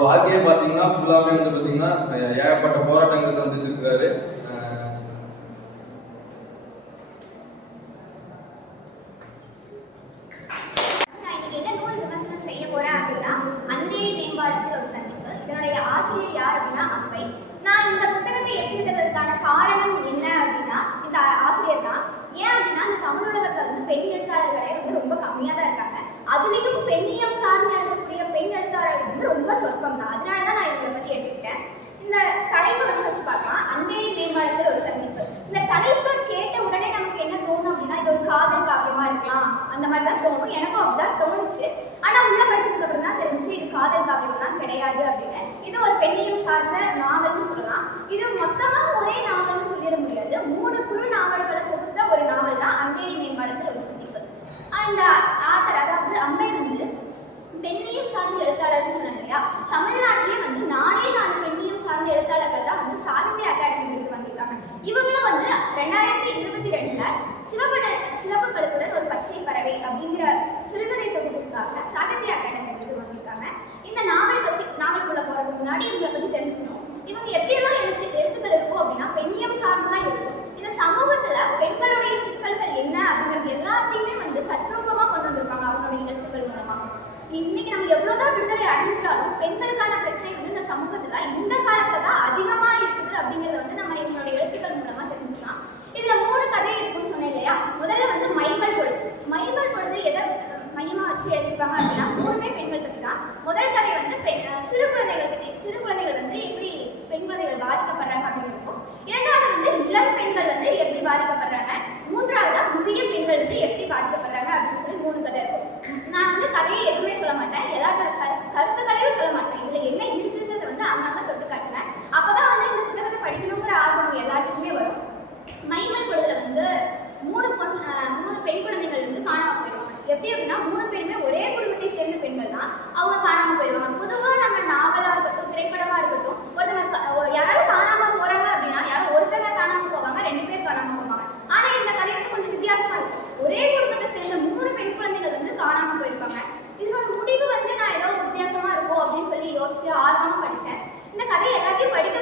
வாழ்க்கையை பார்த்தீங்கன்னா ஃபுல்லாமே வந்து பார்த்தீங்கன்னா ஏகப்பட்ட போராட்டங்கள் சந்திச்சிருக்கிறாரு. இதனுடைய ஆசிரியர் யார் அப்படின்னா அம்பை. நான் இந்த புத்தகத்தை எடுத்துக்கிட்டதற்கான காரணம் என்ன அப்படின்னா இந்த ஆசிரியர் தான். ஏன் அப்படின்னா இந்த தமிழ் உலகத்துல வந்து பெண் எழுத்தாளர்களே வந்து ரொம்ப கம்மியா தான் இருக்காங்க. அதுலேயும் பெண்ணியம் சார்ந்து எழுதக்கூடிய பெண் எழுத்தாளர்கள் வந்து ரொம்ப சொற்பம் தான். அதனாலதான் நான் இதை பத்தி எடுத்துக்கிட்டேன். இந்த தலைப்பு வந்து ஃபர்ஸ்ட் பார்க்கலாம், அந்தேரி மேம்பாலத்தில் ஒரு சந்திப்பு. இந்த தலைப்பை கேட்ட உடனே நமக்கு என்ன தோணும் அப்படின்னா இது ஒரு காதல் காவியமா இருக்கலாம் அந்த மாதிரி தான் தோணும். எனக்கும் அப்படிதான் தோணுச்சு. ஆனா உள்ள படிச்சதுக்கு அப்புறம் தான் தெரிஞ்சு இது காதல் காவியம்லாம் கிடையாது அப்படின்னு. இது ஒரு பெண்ணியம் சார்ந்த நாவல்னு சொல்லலாம். இது மொத்தமா ஒரே நாவல்னு சொல்லிட முடியாது. 3 குறு நாவல்களை தொகுத்த ஒரு நாவல் தான் அந்தேரி மேம்பாலத்தில் ஒரு சந்திப்பு. இந்த ஆத்தர் அதாவது அம்பை வந்து பெண்ணியம் சார்ந்த எழுத்தாளர்னு சொன்னாங்க இல்லையா. தமிழ்நாட்டிலேயே வந்து 4 பெண்ணியம் சார்ந்த எழுத்தாளர்கள் தான் வந்து சாகித்ய அகாடமி விருது வாங்கியிருக்காங்க. இவங்களும் வந்து 2022 சிவப்பு கழுத்துடன் ஒரு பச்சை பறவை அப்படிங்கிற சிறுகதை தொகுப்புக்காக சாகித்ய அகாடமி விருது வாங்கியிருக்காங்க. இந்த நாவல்குள்ள போறதுக்கு முன்னாடி இவங்களை பத்தி தெரிஞ்சுக்கணும். இவங்க எப்படியெல்லாம் எழுத்துக்கள் இருக்கும் அப்படின்னா பெண்ணியம் சார்ந்துதான் இருக்கும். இந்த சமூகத்துல பெண்களுடைய சிக்கல்கள் என்ன அப்படிங்கிறது எல்லாத்தையுமே வந்து தத்ரூபமா கொண்டு வந்திருப்பாங்க அவங்களுடைய எழுத்துக்கள் மூலமா. இன்னைக்கு நம்ம எவ்வளவுதான் விடுதலை அடைஞ்சிட்டாலும் பெண்களுக்கான பிரச்சனை வந்து இந்த சமூகத்துல இந்த காலத்துல தான் அதிகமா இருக்குது அப்படிங்கறத வந்து நம்ம இவங்களுடைய எழுத்துக்கள் மூலமா தெரிஞ்சுக்கலாம். இதுல 3 கதை இருக்குன்னு சொன்னேன் இல்லையா. முதல்ல வந்து மைமல் பொழுது எதை மையமா வச்சு எழுதிருப்பாங்க அப்படின்னா 3மே பெண்கள் பத்தி தான். முதல் கதை வந்து சிறு குழந்தைகள் பத்தி. சிறு குழந்தைகள் வந்து எப்படி பெண் குழந்தைகள் பாதிக்கப்படுறாங்க அப்படின்னு இருக்கும். இரண்டாவது வந்து இளம் பெண்கள் வந்து எப்படி பாதிக்கப்படுறாங்க. மூன்றாவது முதிய பெண்கள் வந்து எப்படி பாதிக்கப்படுறாங்க அப்படின்னு சொல்லி 3 கதை இருக்கும். நான் வந்து கதையை எதுவுமே சொல்ல மாட்டேன், எல்லாரோட கருத்துக்களையும் சொல்ல மாட்டேன். இதுல என்ன இருக்குங்கிறத வந்து அங்கங்க தொட்டு காட்டுவேன். அப்பதான் வந்து இந்த புத்தகத்தை படிக்கணுங்கிற ஆர்வம் எல்லாத்துக்குமே வரும். மைமல் பொழுதுல வந்து 3 பெண் குழந்தைகள் வந்து காணாம போயிடுவாங்க. எப்படி அப்படின்னா 3 பேருமே ஒரே குடும்பத்தை சேர்ந்த பெண்கள் தான். அவங்க காணாம போயிடுவாங்க. பொதுவா நம்ம நாவலா இருக்கட்டும் திரைப்படமா இருக்கட்டும் ஒருத்தவங்க யாராவது காணாம போறாங்க அப்படின்னா யாரும் ஒருத்தங்க காணாம போவாங்க, 2 பேர் காணாம போவாங்க. ஆனா இந்த கதை வந்து கொஞ்சம் வித்தியாசமா இருக்கும். ஒரே குடும்பத்தை சேர்ந்த 3 பெண் குழந்தைகள் வந்து காணாம போயிருப்பாங்க. இதனோட முடிவு வந்து நான் ஏதோ வித்தியாசமா இருக்கும் அப்படின்னு சொல்லி யோசிச்சு ஆர்வமா படிச்சேன். இந்த கதை எல்லாத்தையும் படிக்க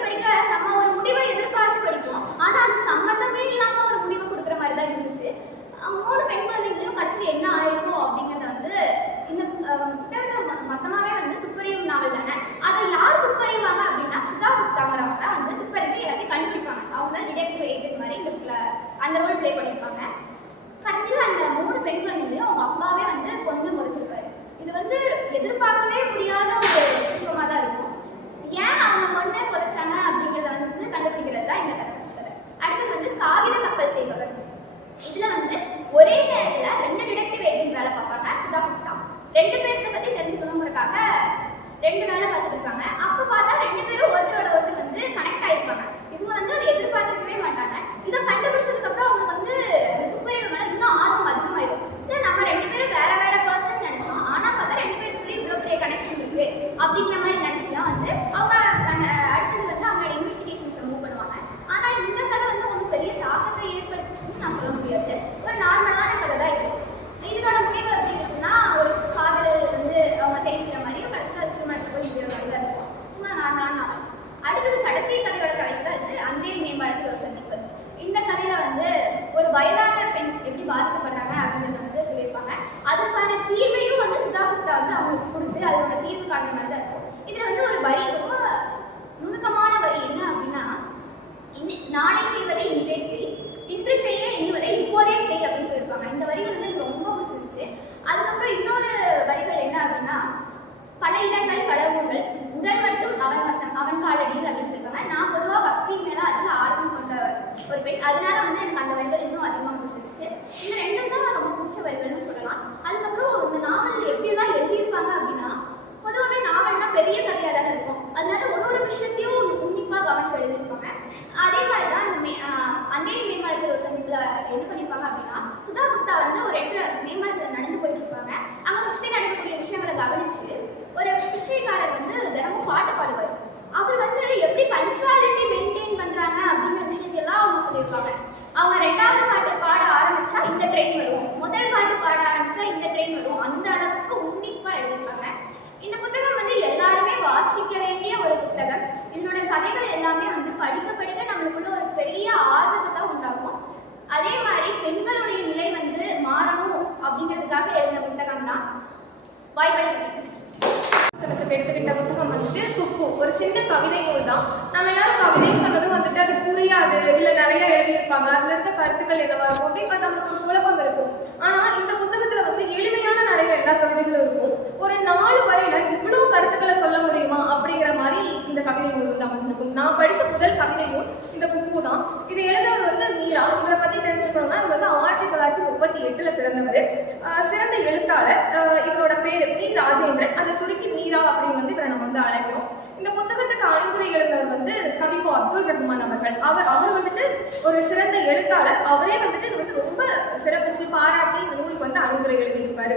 நம்ம ஒரு முடிவை எதிர்பார்த்து படிப்போம். ஆனா அது சம்மந்தமே இல்லாம ஒரு முடிவை கொடுக்குற மாதிரி தான் இருந்துச்சு. 3 பெண் குழந்தைகளையும் கடைசியில் என்ன ஆயிருக்கும் அப்படிங்கிறத வந்து இந்த புத்தகத்துல மொத்தமாவே வந்து துப்பறியும் நாவல் தானே. அதை யார் துப்பறிவாங்க அப்படின்னா சுதா குப்தாங்கிறவங்க தான் வந்து துப்பறிஞ்சு எல்லாத்தையும் கண்டுபிடிப்பாங்க. அவங்க தான் டிடெக்டிவ் ஏஜென்ட் மாதிரி இந்த அந்த ரோல் பிளே பண்ணியிருப்பாங்க. கடைசியில் அந்த 3 பெண் குழந்தைகளையும் அவங்க அப்பாவே வந்து கொண்டு முறைச்சிருப்பாரு. இது வந்து எதிர்பார்க்கவே முடியாத ஒரு திருப்பமாக தான் இருக்கும். ஏன் அவங்க கொண்டு புதைச்சாங்க அப்படிங்கிறத வந்து கண்டுபிடிக்கிறது தான் இந்த கதை கதை. அடுத்தது வந்து காகித கப்பல் செய்பவர். இதுல வந்து ஒரே நேரத்துல 2 டிடெக்டிவ் ஏஜென்ட் வேலை பார்ப்பாங்க. சுதா குப்தா 2 பேர்த்த பத்தி தெரிஞ்சுக்கணுங்கிறதுக்காக 2 வேலை பார்த்துட்டு இருப்பாங்க. அப்ப பார்த்தா 2 பேரும் ஒருத்தரோட ஒருத்தர் வந்து கனெக்ட் ஆயிருப்பாங்க. இவங்க வந்து அதை எதிர்பார்த்துக்கவே மாட்டாங்க. இதை கண்டுபிடிச்சதுக்கு அப்புறம் அவங்க வந்து துப்பறிவு மேல இன்னும் ஆர்வம் அதிகமாயிடும். நம்ம 2 பேரும் வேற பர்சன் நினைச்சோம், ஆனா பார்த்தா 2 பேருக்குள்ளே இவ்வளவு பெரிய கனெக்ஷன் இருக்கு அப்படிங்கிற மாதிரி நினைச்சுதான் வந்து அவங்க அடுத்தது வந்து அவங்களோட இன்வெஸ்டிகேஷன்ஸை மூவ் பண்ணுவாங்க. ஆனா இந்த கதை வந்து ஒரு பெரிய தாக்கத்தை ஏற்படுத்துச்சுன்னு நான் சொல்ல முடியாது. ஒரு நார்மலான கதை தான் இது. இதனோட முடிவு எப்படி இருக்குன்னா ஒரு காதல் வந்து அவங்க தெரிவிக்கிற மாதிரியும் கடைசியில் திருமணத்துக்கு போய் முடிகிற மாதிரி தான் இருக்கும். சும்மா நார்மலான நாவல். அடுத்தது கடைசி கதையோட தலைப்பு தான் இது அந்தேரி மேம்பாலத்தில் ஒரு சந்திப்பு. இந்த கதையில வந்து ஒரு வயதான பெண் எப்படி பாதிக்கப்படுறாங்க அப்படிங்கிறது வந்து சொல்லியிருப்பாங்க. அதுக்கான தீர்வையும் வந்து சுதா குப்தா வந்து அவங்களுக்கு கொடுத்து அதோட தீர்வு காட்டுற மாதிரி தான் இருக்கும். இதுல வந்து ஒரு வரி ரொம்ப நுணுக்கமான வரி என்ன அப்படின்னா நாளை செய்வதை இன்றே செய், இன்று செய்ய எண்ணுவதை இப்போதே செய் அப்படின்னு சொல்லியிருப்பாங்க. இந்த வரிகள் வந்து எனக்கு ரொம்ப பிடிச்சிருந்துச்சு. அதுக்கப்புறம் இன்னொரு வரிகள் என்ன அப்படின்னா பல இடங்கள் பல ஊர்கள் உடல் மட்டும் அவன் வசம் அவன் காலடியில் அப்படின்னு சொல்லியிருப்பாங்க. நான் பொதுவாக பக்தி மேல அதில் ஆர்வம் கொண்ட ஒரு பெண். அதனால வந்து எனக்கு அந்த வரிகள் இன்னும் அதிகமாக பிடிச்சிருந்துச்சு. இந்த 2 தான் ரொம்ப பிடிச்ச வரிகள்னு சொல்லலாம். அதுக்கப்புறம் இந்த நாவல் எப்படியெல்லாம் எழுதியிருப்பாங்க அப்படின்னா பொதுவாகவே நாவல்னா பெரிய கதையாக தானே இருக்கும். அதனால ஒரு விஷயத்தையும் உன்னிப்பாக கவனிச்சு எழுதியிருப்பாங்க. அதே மாதிரி தான் இந்த அந்தேரி மேம்பாலத்தில் ஒரு சந்திப்பில் இதில் என்ன பண்ணியிருப்பாங்க அப்படின்னா, சுதா குப்தா வந்து ஒரு இடத்துல மேம்பாலத்தில் நடந்து போயிட்டு இருப்பாங்க. அங்கே சுற்றி நடக்கக்கூடிய விஷயங்களை கவனிச்சு ஒரு பிச்சைக்காரர் வந்து தினமும் பாட்டு பாடுவார். அவர் வந்து எப்படி பஞ்சுவாலிட்டி மெயின்டைன் பண்ணுறாங்க அப்படிங்கிற விஷயத்தையெல்லாம் அவங்க சொல்லியிருப்பாங்க. அவங்க 2வது பாட்டு பாட ஆரம்பிச்சா இந்த ட்ரெயின் வரும், முதல் பாட்டு பாட ஆரம்பிச்சா இந்த ட்ரெயின் வரும், அந்த அளவுக்கு உன்னிப்பாக எழுதியிருப்பாங்க. இந்த புத்தகம் வந்து எல்லாருமே வாசிக்க வேண்டிய ஒரு புத்தகம். இதனோட கதைகள் எல்லாமே வந்து படிக்க படிக்க நம்மளுக்குள்ள ஒரு பெரிய ஆர்வத்தை தான் உண்டாகும். அதே மாதிரி பெண்களுடைய நிலை வந்து மாறணும் அப்படிங்கிறதுக்காக எழுதின புத்தகம் தான் வாய்ப்பளிக்க. எடுத்துக்கிட்ட புத்தகம் வந்துட்டு துப்பு, ஒரு சின்ன கவிதை நூல் தான். நம்ம எல்லாரும் கவிதைன்னு சொன்னதும் வந்துட்டு அது புரியாது, இல்லை நிறைய எழுதியிருப்பாங்க, அதுல இருக்க கருத்துக்கள் என்னவா இருக்கும் அப்படின்னு நம்மளுக்கு ஒரு குழப்பம் இருக்கும். ஆனா இந்த புத்தகத்துல வந்து எளிமையான நடையில எல்லா கவிதைகளும் இருக்கும். ஒரு 4 வரையில இவ்வளவு கருத்துக்களை சொல்ல முடியுமா அப்படிங்கிற மாதிரி இந்த கவிதை நூல் வந்து அமைஞ்சிருக்கும். நான் படிச்ச முதல் கவிதை நூல் இந்த துப்பு தான். இது எழுதுறவர் வந்து மீரா. இவரை பத்தி தெரிஞ்சுக்கணும்னா இவர் வந்து 1938 பிறந்தவர். சிறந்த எழுத்தாளர். இவரோட பேரு பி ராஜேந்திரன். அந்த சுருக்கி மீரா அப்படின்னு வந்து இவரை நம்ம வந்து அழைக்கிறோம். இந்த புத்தகத்துக்கு அணிந்துரை எழுந்தவர் வந்து கவிக்கோ அப்துல் ரஹ்மான் அவர்கள். அவர் வந்துட்டு ஒரு சிறந்த எழுத்தாளர். அவரே வந்துட்டு இது வந்து ரொம்ப சிறப்பிச்சு பாராட்டி இந்த நூலுக்கு வந்து அணிந்துரை எழுதியிருப்பாரு.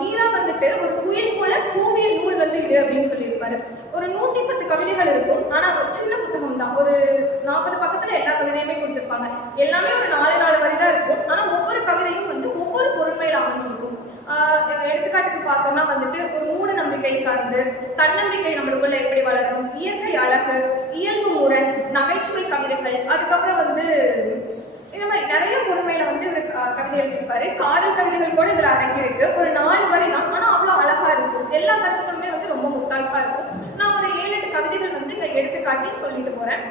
மீரா வந்துட்டு ஒரு குயில் போல கூவிய நூல் வந்து இது அப்படின்னு சொல்லியிருப்பாரு. ஒரு 110 கவிதைகள் இருக்கும். ஆனா ஒரு சின்ன புத்தகம் தான். ஒரு 40 பக்கத்துல எல்லா கவிதையுமே கொடுத்திருப்பாங்க. எல்லாமே ஒரு 4 வரி தான் இருக்கும். ஆனா ஒவ்வொரு கவிதையும் வந்து ஒவ்வொரு பொருண்மையில அமைஞ்சிருக்கும். எடுத்துக்காட்டுக்கு பார்த்தோம்னா வந்துட்டு ஒரு மூட நம்பிக்கை சார்ந்து, தன்னம்பிக்கை நம்மளுக்குள்ள எப்படி வளரும், இயற்கை அழகு, இயல்பு முரண், நகைச்சுவை கவிதைகள், அதுக்கப்புறம் வந்து இந்த மாதிரி நிறைய பொறுமையில வந்து இவர் கவிதை எழுதியிருப்பாரு. காதல் கவிதைகள் கூட இதுல அடங்கி இருக்கு. ஒரு 4 வரி தான், ஆனா அவ்வளவு அழகா இருக்கும். எல்லா கருத்துக்களுமே வந்து ரொம்ப முத்தாய்ப்பா இருக்கும். நான் ஒரு 7-8 கவிதைகள் வந்து இங்க எடுத்துக்காட்டி சொல்லிட்டு போறேன்.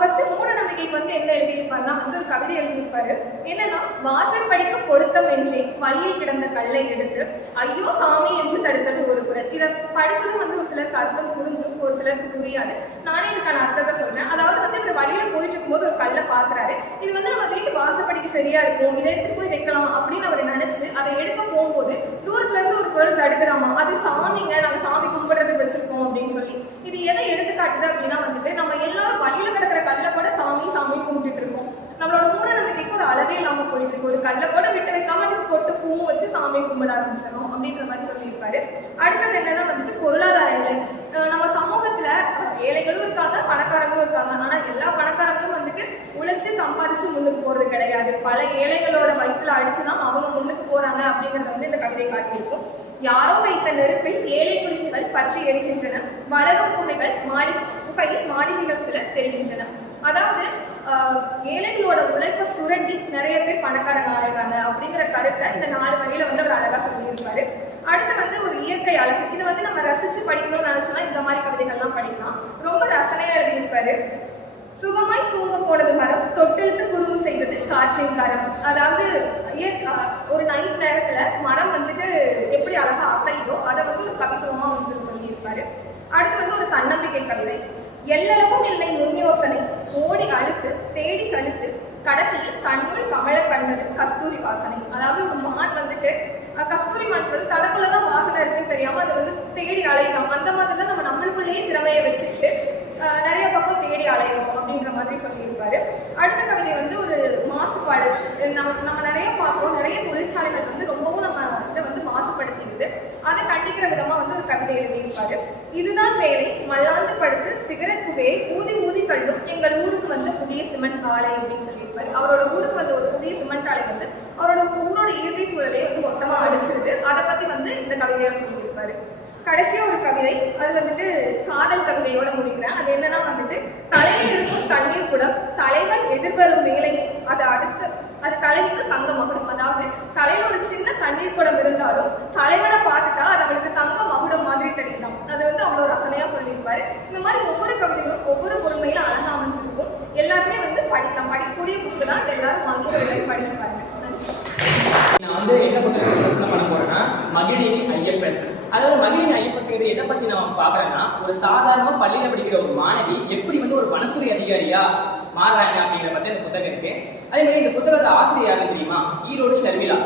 ஃபர்ஸ்ட் மூட நம்பிக்கைக்கு வந்து என்ன எழுதியிருப்பாருன்னா வந்து ஒரு கவிதை எழுதியிருப்பாரு. என்னன்னா, வாசல் படிக்க பொருத்தம் என்றே வழியில் கிடந்த கல்லை எடுத்து ஐயோ சாமி என்று தடுத்தது ஒரு குரல். இதை படிச்சதும் வந்து ஒரு சிலருக்கு அர்த்தம் புரிஞ்சும், ஒரு சிலருக்கு புரியாது. நானே இதுக்கான அர்த்தத்தை சொல்றேன். அதாவது வந்து இவர் வழியில போயிட்டு இருக்கும்போது ஒரு கல்லை பாக்குறாரு. இது வந்து நம்ம வீட்டு வாசப்படிக்கு சரியா இருக்கும், இதை எடுத்துட்டு போய் வைக்கலாம் அப்படின்னு அவர் நினைச்சு அதை எடுக்க போகும்போது தூரத்துல இருந்து ஒரு குரல் தடுக்குதாமா. அது சாமிங்க, நம்ம சாமி கும்பிடுறதுக்கு வச்சிருக்கோம் அப்படின்னு சொல்லி. இது எதை எடுத்துக்காட்டுது அப்படின்னா வந்துட்டு நம்ம எல்லாரும் வழியில கிடக்கிற கல்லை கூட சாமி சாமி கும்பிட்டு இருக்கோம். நம்மளோட மூட நம்பிக்கைக்கு ஒரு அளவே இல்லாம போயிட்டு இருக்கு. ஒரு கல்லை கூட விட்டு வைக்காம அதுக்கு பொட்டு பூவும் வச்சு சாமி கும்பிட ஆரம்பிச்சிடும் அப்படின்ற மாதிரி சொல்லியிருப்பாரு. அடுத்தது என்னன்னா வந்துட்டு பொருளாதார நிலை. நம்ம சமூகத்துல ஏழைகளும் இருக்காங்க, பணக்காரங்களும் இருக்காங்க. ஆனா எல்லா பணக்காரங்களும் வந்துட்டு உழைச்சு சம்பாதிச்சு முன்னுக்கு போறது கிடையாது. பல ஏழைகளோட வயிற்றுல அடிச்சுதான் அவங்க முன்னுக்கு போறாங்க அப்படிங்கறத வந்து இந்த கவிதை காட்டியிருக்கும். யாரோ வைத்த நெருப்பில் ஏழை குடிசைகள் பற்றி எரிகின்றன, வளரும் புகையில் மாடிகள் சில தெரிகின்றன. அதாவது ஏழைகளோட உழைப்பை சுரண்டி நிறைய பேர் பணக்காரங்க ஆயிடுறாங்க அப்படிங்கிற கருத்தை இந்த 4 வரியில வந்து அவர் அழகா சொல்லியிருப்பாரு. அடுத்து வந்து ஒரு இயற்கை அழகு. இது வந்து நம்ம ரசிச்சு படிக்கணும்னு நினைச்சோம்னா இந்த மாதிரி கவிதைகள்லாம் படிக்கலாம். ரொம்ப ரசனையா எழுதியிருப்பாரு. சுகமாய் தூங்க போனது மரம், தொட்டெழுத்து குறும்பு செய்தது காற்றின் கரம். அதாவது ஒரு நைட் நேரத்துல மரம் வந்துட்டு எப்படி அழகா அசைதோ அதை வந்து ஒரு கவித்துவமா வந்து சொல்லியிருப்பாரு. அடுத்து வந்து ஒரு தன்னம்பிக்கை கவிதை. எல்லளவும் இல்லை முன் யோசனை, ஓடி அழுத்து தேடி சலுத்து கடைசியில் தன்னுள் கமல கண்டது கஸ்தூரி வாசனை. அதாவது ஒரு மான் வந்துட்டு கஸ்தூரி மான் வந்து தனக்குள்ளதான் வாசனை இருக்குன்னு தெரியாம அதை வந்து தேடி அலையணும். அந்த மாதிரி தான் நம்ம நம்மளுக்குள்ளேயே திறமையை வச்சுக்கிட்டு நிறைய பக்கம் தேடி அலையணும் அப்படின்ற மாதிரி சொல்லியிருப்பாரு. அடுத்த கவிதை வந்து ஒரு மாசுபாடு. நம்ம நிறைய பார்க்குறோம், நிறைய தொழிற்சாலைகள் வந்து ரொம்பவும் நம்ம இதை வந்து மாசுபடுத்திடுது. அதை கண்டிக்கிற விதமா வந்து ஒரு கவிதை எழுதியிருப்பாரு. இதுதான் வேலை, மல்லாந்து படுத்து சிகரெட் புகையை ஊதி ஊதி தள்ளும் எங்கள் ஊருக்கு வந்து புதிய சிமெண்ட் ஆலை அப்படின்னு சொல்லியிருப்பாரு. அவரோட ஊருக்கு வந்து ஒரு புதிய சிமெண்ட் ஆலை வந்து அவரோட ஊரோட இயற்கை சூழலை வந்து மொத்தமா அழிச்சிருது. அதை பத்தி வந்து இந்த கவிதையில சொல்லியிருப்பாரு. கடைசியா ஒரு கவிதை, அது வந்துட்டு காதல் கவிதையோட முடிக்கிறேன். அது என்னன்னா வந்துட்டு தலையில் இருக்கும் தண்ணீர் குடம் தலைவன் எதிர்வரும் வேலை அதை அடுத்து அது தலைவிக்கு தங்க மகுடம். அதாவது தலையில ஒரு சின்ன தண்ணீர் குடம் இருந்தாலும் தலைவனை பார்த்துட்டா அது அவளுக்கு தங்க மகுடம் மாதிரி தெரியுதான். அது வந்து அவ்வளவு ரசனையா சொல்லியிருப்பாரு. இந்த மாதிரி ஒவ்வொரு கவிதைகளும் ஒவ்வொரு பொறுமையில அழகா அமைஞ்சிருக்கும். எல்லாருமே வந்து படிக்கலாம், படிக்கக்கூடிய புக்கு தான். எல்லாரும் வாங்கி படிச்சு பாருங்க. நான் வந்து என்ன புத்தகம் யோசனை பண்ண போறேன்னா மகிழினி IFS. அதாவது மகிழினி IFS எதை பத்தி நம்ம பாக்குறேன்னா, ஒரு சாதாரண பள்ளியில படிக்கிற ஒரு மாணவி எப்படி வந்து ஒரு வனத்துறை அதிகாரியா மாறுறாங்க அப்படிங்கிற பத்தி அந்த புத்தகம் இருக்கு. அதே மாதிரி இந்த புத்தகத்தை ஆசிரியர் யாருன்னு தெரியுமா? ஈரோடு ஷர்மிளா.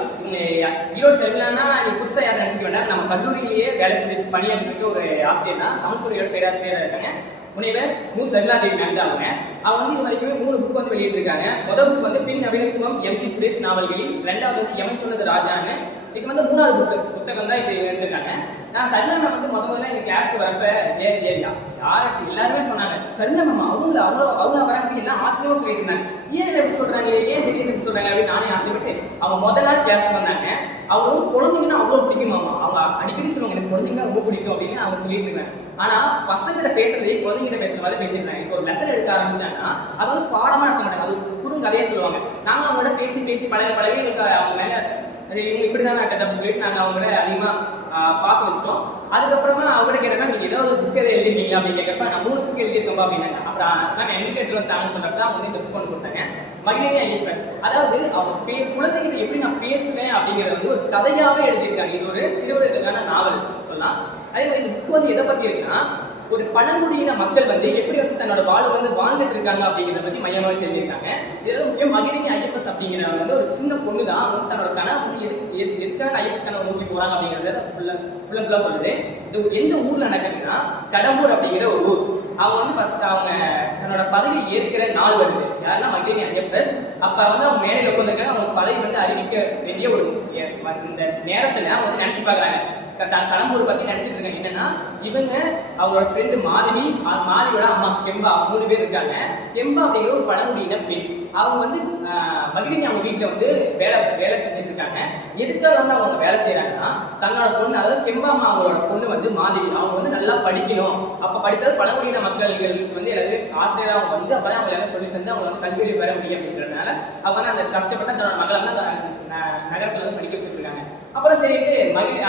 ஈரோடு ஷர்மிளானா நீ புதுசா யாரும் நினைச்சுக்க வேண்டாம். நம்ம கல்லூரியிலேயே வேலை செஞ்சு பணியாற்றிருக்க ஒரு ஆசிரியர் தான். தமிழ் துறையோட பேராசிரியராக இருக்காங்க. முனைவர் மு. சர்மிளாதேவி மேம் தான் அவங்க வந்து இது வரைக்குமே 3 புக் வந்து வெளியிட்டிருக்காங்க. முதல் புக் வந்து பின் நவீனத்துவம் எம்.ஜி. சுரேஷ் நாவல்களில், 2வது வந்து எவன் சொன்னது ராஜான்னு, இது வந்து 3வது புத்தகம் தான் இது எடுத்திருக்காங்க. நான் சர்மிளா மேம் வந்து முதல்ல எங்க கிளாஸ்க்கு வரப்ப யார்கிட்ட எல்லாருமே சொன்னாங்க, சர்மிளா மேம் அவங்க வராங்க எல்லாம் ஆச்சரியமா சொல்லிட்டு இருந்தாங்க. ஏன் எப்படி சொல்றாங்களே, ஏன் திடீர்னு எப்படி சொல்றாங்க அப்படின்னு நானே ஆசைப்பட்டு அவங்க முதல் நாள் கிளாஸ்க்கு வந்தாங்க. அவங்க வந்து குழந்தைங்கன்னா அவ்வளோ பிடிக்குமாமா, அவங்க அடிக்கடி சொல்லுவாங்க எனக்கு குழந்தைங்கன்னா ரொம்ப பிடிக்கும் அப்படின்னு அவங்க சொல்லிட்டு இருக்காங்க. ஆனா பசங்கிட்ட பேசுறதே குழந்தைகிட்ட பேசுற மாதிரி பேசிடுறாங்க. இப்போ ஒரு லெசன் எடுக்க ஆரம்பிச்சாங்கன்னா அது வந்து பாடமா எடுக்க மாட்டாங்க, அது குறுங்கதையே சொல்லுவாங்க. நாங்க அவங்களோட பேசி பழகி எங்களுக்கு அவங்க மேல இவங்க இப்படிதான் அப்படின்னு சொல்லிட்டு நாங்க அவங்களோட அதிகமா பாசம் வச்சிட்டோம். அதுக்கப்புறமா அவங்கள்ட்ட கேட்டப்ப நீங்க ஏதாவது புக் எதாவது எழுதிருக்கீங்களா அப்படின்னு கேட்கறப்ப நான் 3 புக் எழுதியிருக்கேன் அப்படின்னாங்க. அப்புறம் நான் எங்களுக்கு எடுத்து வந்தாங்கன்னு சொல்றப்ப அவங்க வந்து இந்த புக் ஒன்று கொடுத்தாங்க, மகிழினி ஐஎஃப்எஸ். அதாவது அவங்க குழந்தைகிட்ட எப்படி நான் பேசுவேன் அப்படிங்கிறது வந்து ஒரு கதையாவே எழுதியிருக்காங்க. இது ஒரு சிறுவர்களுக்கான நாவல் சொல்லலாம். அதே மாதிரி இந்த புக் வந்து எதை பத்தி இருக்குன்னா, ஒரு பழங்குடியின மக்கள் வந்து எப்படி வந்து தன்னோட வாழ்வு வந்து வாழ்ந்துட்டு இருக்காங்க அப்படிங்கிறத பத்தி மையமாக சொல்லியிருக்காங்க. இதுல முக்கியம் மகிழினி ஐஎஃப்எஸ் அப்படிங்கிறவங்க வந்து ஒரு சின்ன பொண்ணு தான். அவங்க வந்து தன்னோட கனவு வந்து எதுக்காக ஐஎஃப்எஸ் கனவு நோக்கி போறாங்க அப்படிங்கிறத ஃபுல்லா சொல்லுது. இது எந்த ஊர்ல நடக்குதுன்னா கடம்பூர் அப்படிங்கிற ஒரு ஊர். அவங்க வந்து ஃபர்ஸ்ட் அவங்க தன்னோட பதவி ஏற்கிற நாள் வருது. யாருன்னா மகிழினி ஐஎஃப்எஸ். அப்ப வந்து அவங்க மேடையில் உட்காந்துருக்காங்க. அவங்க பதவி வந்து அறிவிக்க வேண்டிய ஒரு இந்த நேரத்துல அவங்க வந்து நினைச்சு பாக்குறாங்க, கடம்பூர் பத்தி நினைச்சிட்டு இருக்காங்க. என்னன்னா இவங்க அவங்களோட ஃப்ரெண்டு மாதவியோட அம்மா கெம்பா 3 பேர் இருக்காங்க. கெம்பா அப்படிங்கிற ஒரு பழங்குடியின பெண். அவங்க வந்து மகிழினி அவங்க வீட்டுல வந்து வேலை செஞ்சுட்டு இருக்காங்க. எதுக்காக வந்து அவங்க வேலை செய்யறாங்கன்னா, தன்னோட பொண்ணு அதாவது கெம்பாமா அவங்களோட பொண்ணு வந்து மாதவி அவங்க வந்து நல்லா படிக்கணும். அப்ப படிச்சது பழங்குடியின மக்களுக்கு வந்து எல்லாருமே ஆசிரியராக அவங்க வந்து அப்பதான் அவங்க எல்லாம் சொல்லி தந்து அவங்க வந்து கல்வியை பெற முடியும் அப்படின்னு சொல்றதுனால அவங்க வந்து அந்த கஷ்டப்பட்ட தன்னோட மகளை வந்து நகரத்துல வந்து படிக்க வச்சுட்டு இருக்காங்க. அப்புறம் சரிட்டு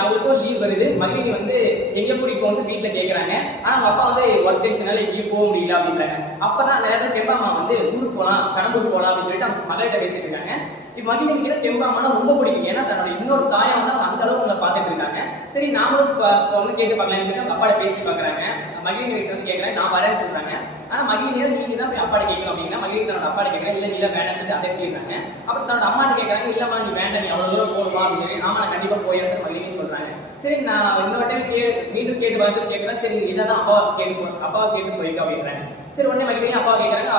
அவங்களுக்கும் லீவ் வருது. மகிழினி வந்து எங்க கூட்டிட்டு போக வீட்டுல கேட்கறாங்க. ஆனா அவங்க அப்பா வந்து ஒர்க் டென்ஷனால எங்கேயும் போக முடியல அப்படின்றாங்க. அப்பதான் அந்த நேரத்தில் கெம்பாமா வந்து ஊருக்கு போகலாம், கடம்பூர் போகலாம் அப்படின்னு சொல்லிட்டு அவங்க மகளிட்ட பேசிட்டு இருக்காங்க. இப்ப மகிழினிக்கு கெம்பாமானா ரொம்ப பிடிக்கும். ஏன்னா தன்னோட இன்னொரு தாயை வந்து அவங்க அந்த அளவுக்கு அவங்க பார்த்துட்டு இருக்காங்க. சரி நாமளும் ஒண்ணு கேட்டு பார்க்கலாம்னு சொல்லிட்டு அவங்க அப்பாட பேசி பாக்குறாங்க. மகிழினி கிட்ட வந்து கேட்கறாங்க, நான் வரேன்னு சொல்றாங்க. ஆனா மகிழினியா நீங்க தான் போய் அப்பாட கேட்கணும் அப்படின்னா மகிழினி தன்னோட அப்பாட கேட்கறாங்க, இல்ல நீல வேண்டாம்னு சொல்லி அதை கேட்கறாங்க. அப்புறம் தன்னோட அம்மாட்ட கேட்கறாங்க, இல்லம்மா நீ வேண்டாம், நீ அவ்வளவு தூரம் போகணுமா அப்படின்னு. ஆமா நான் கண்டிப்பா போய் சார் மகிழினி சொல்றாங்க. சரி நான் இன்னொரு டைம் மீண்டும் கேட்டு வர சொல்லி கேட்கறேன். சரி இதான் அப்பாவை கேட்டு போயிருக்கா அப்படின்றாங்க. சரி உடனே மகிழினி அப்பாவை கேட்கறாங்க.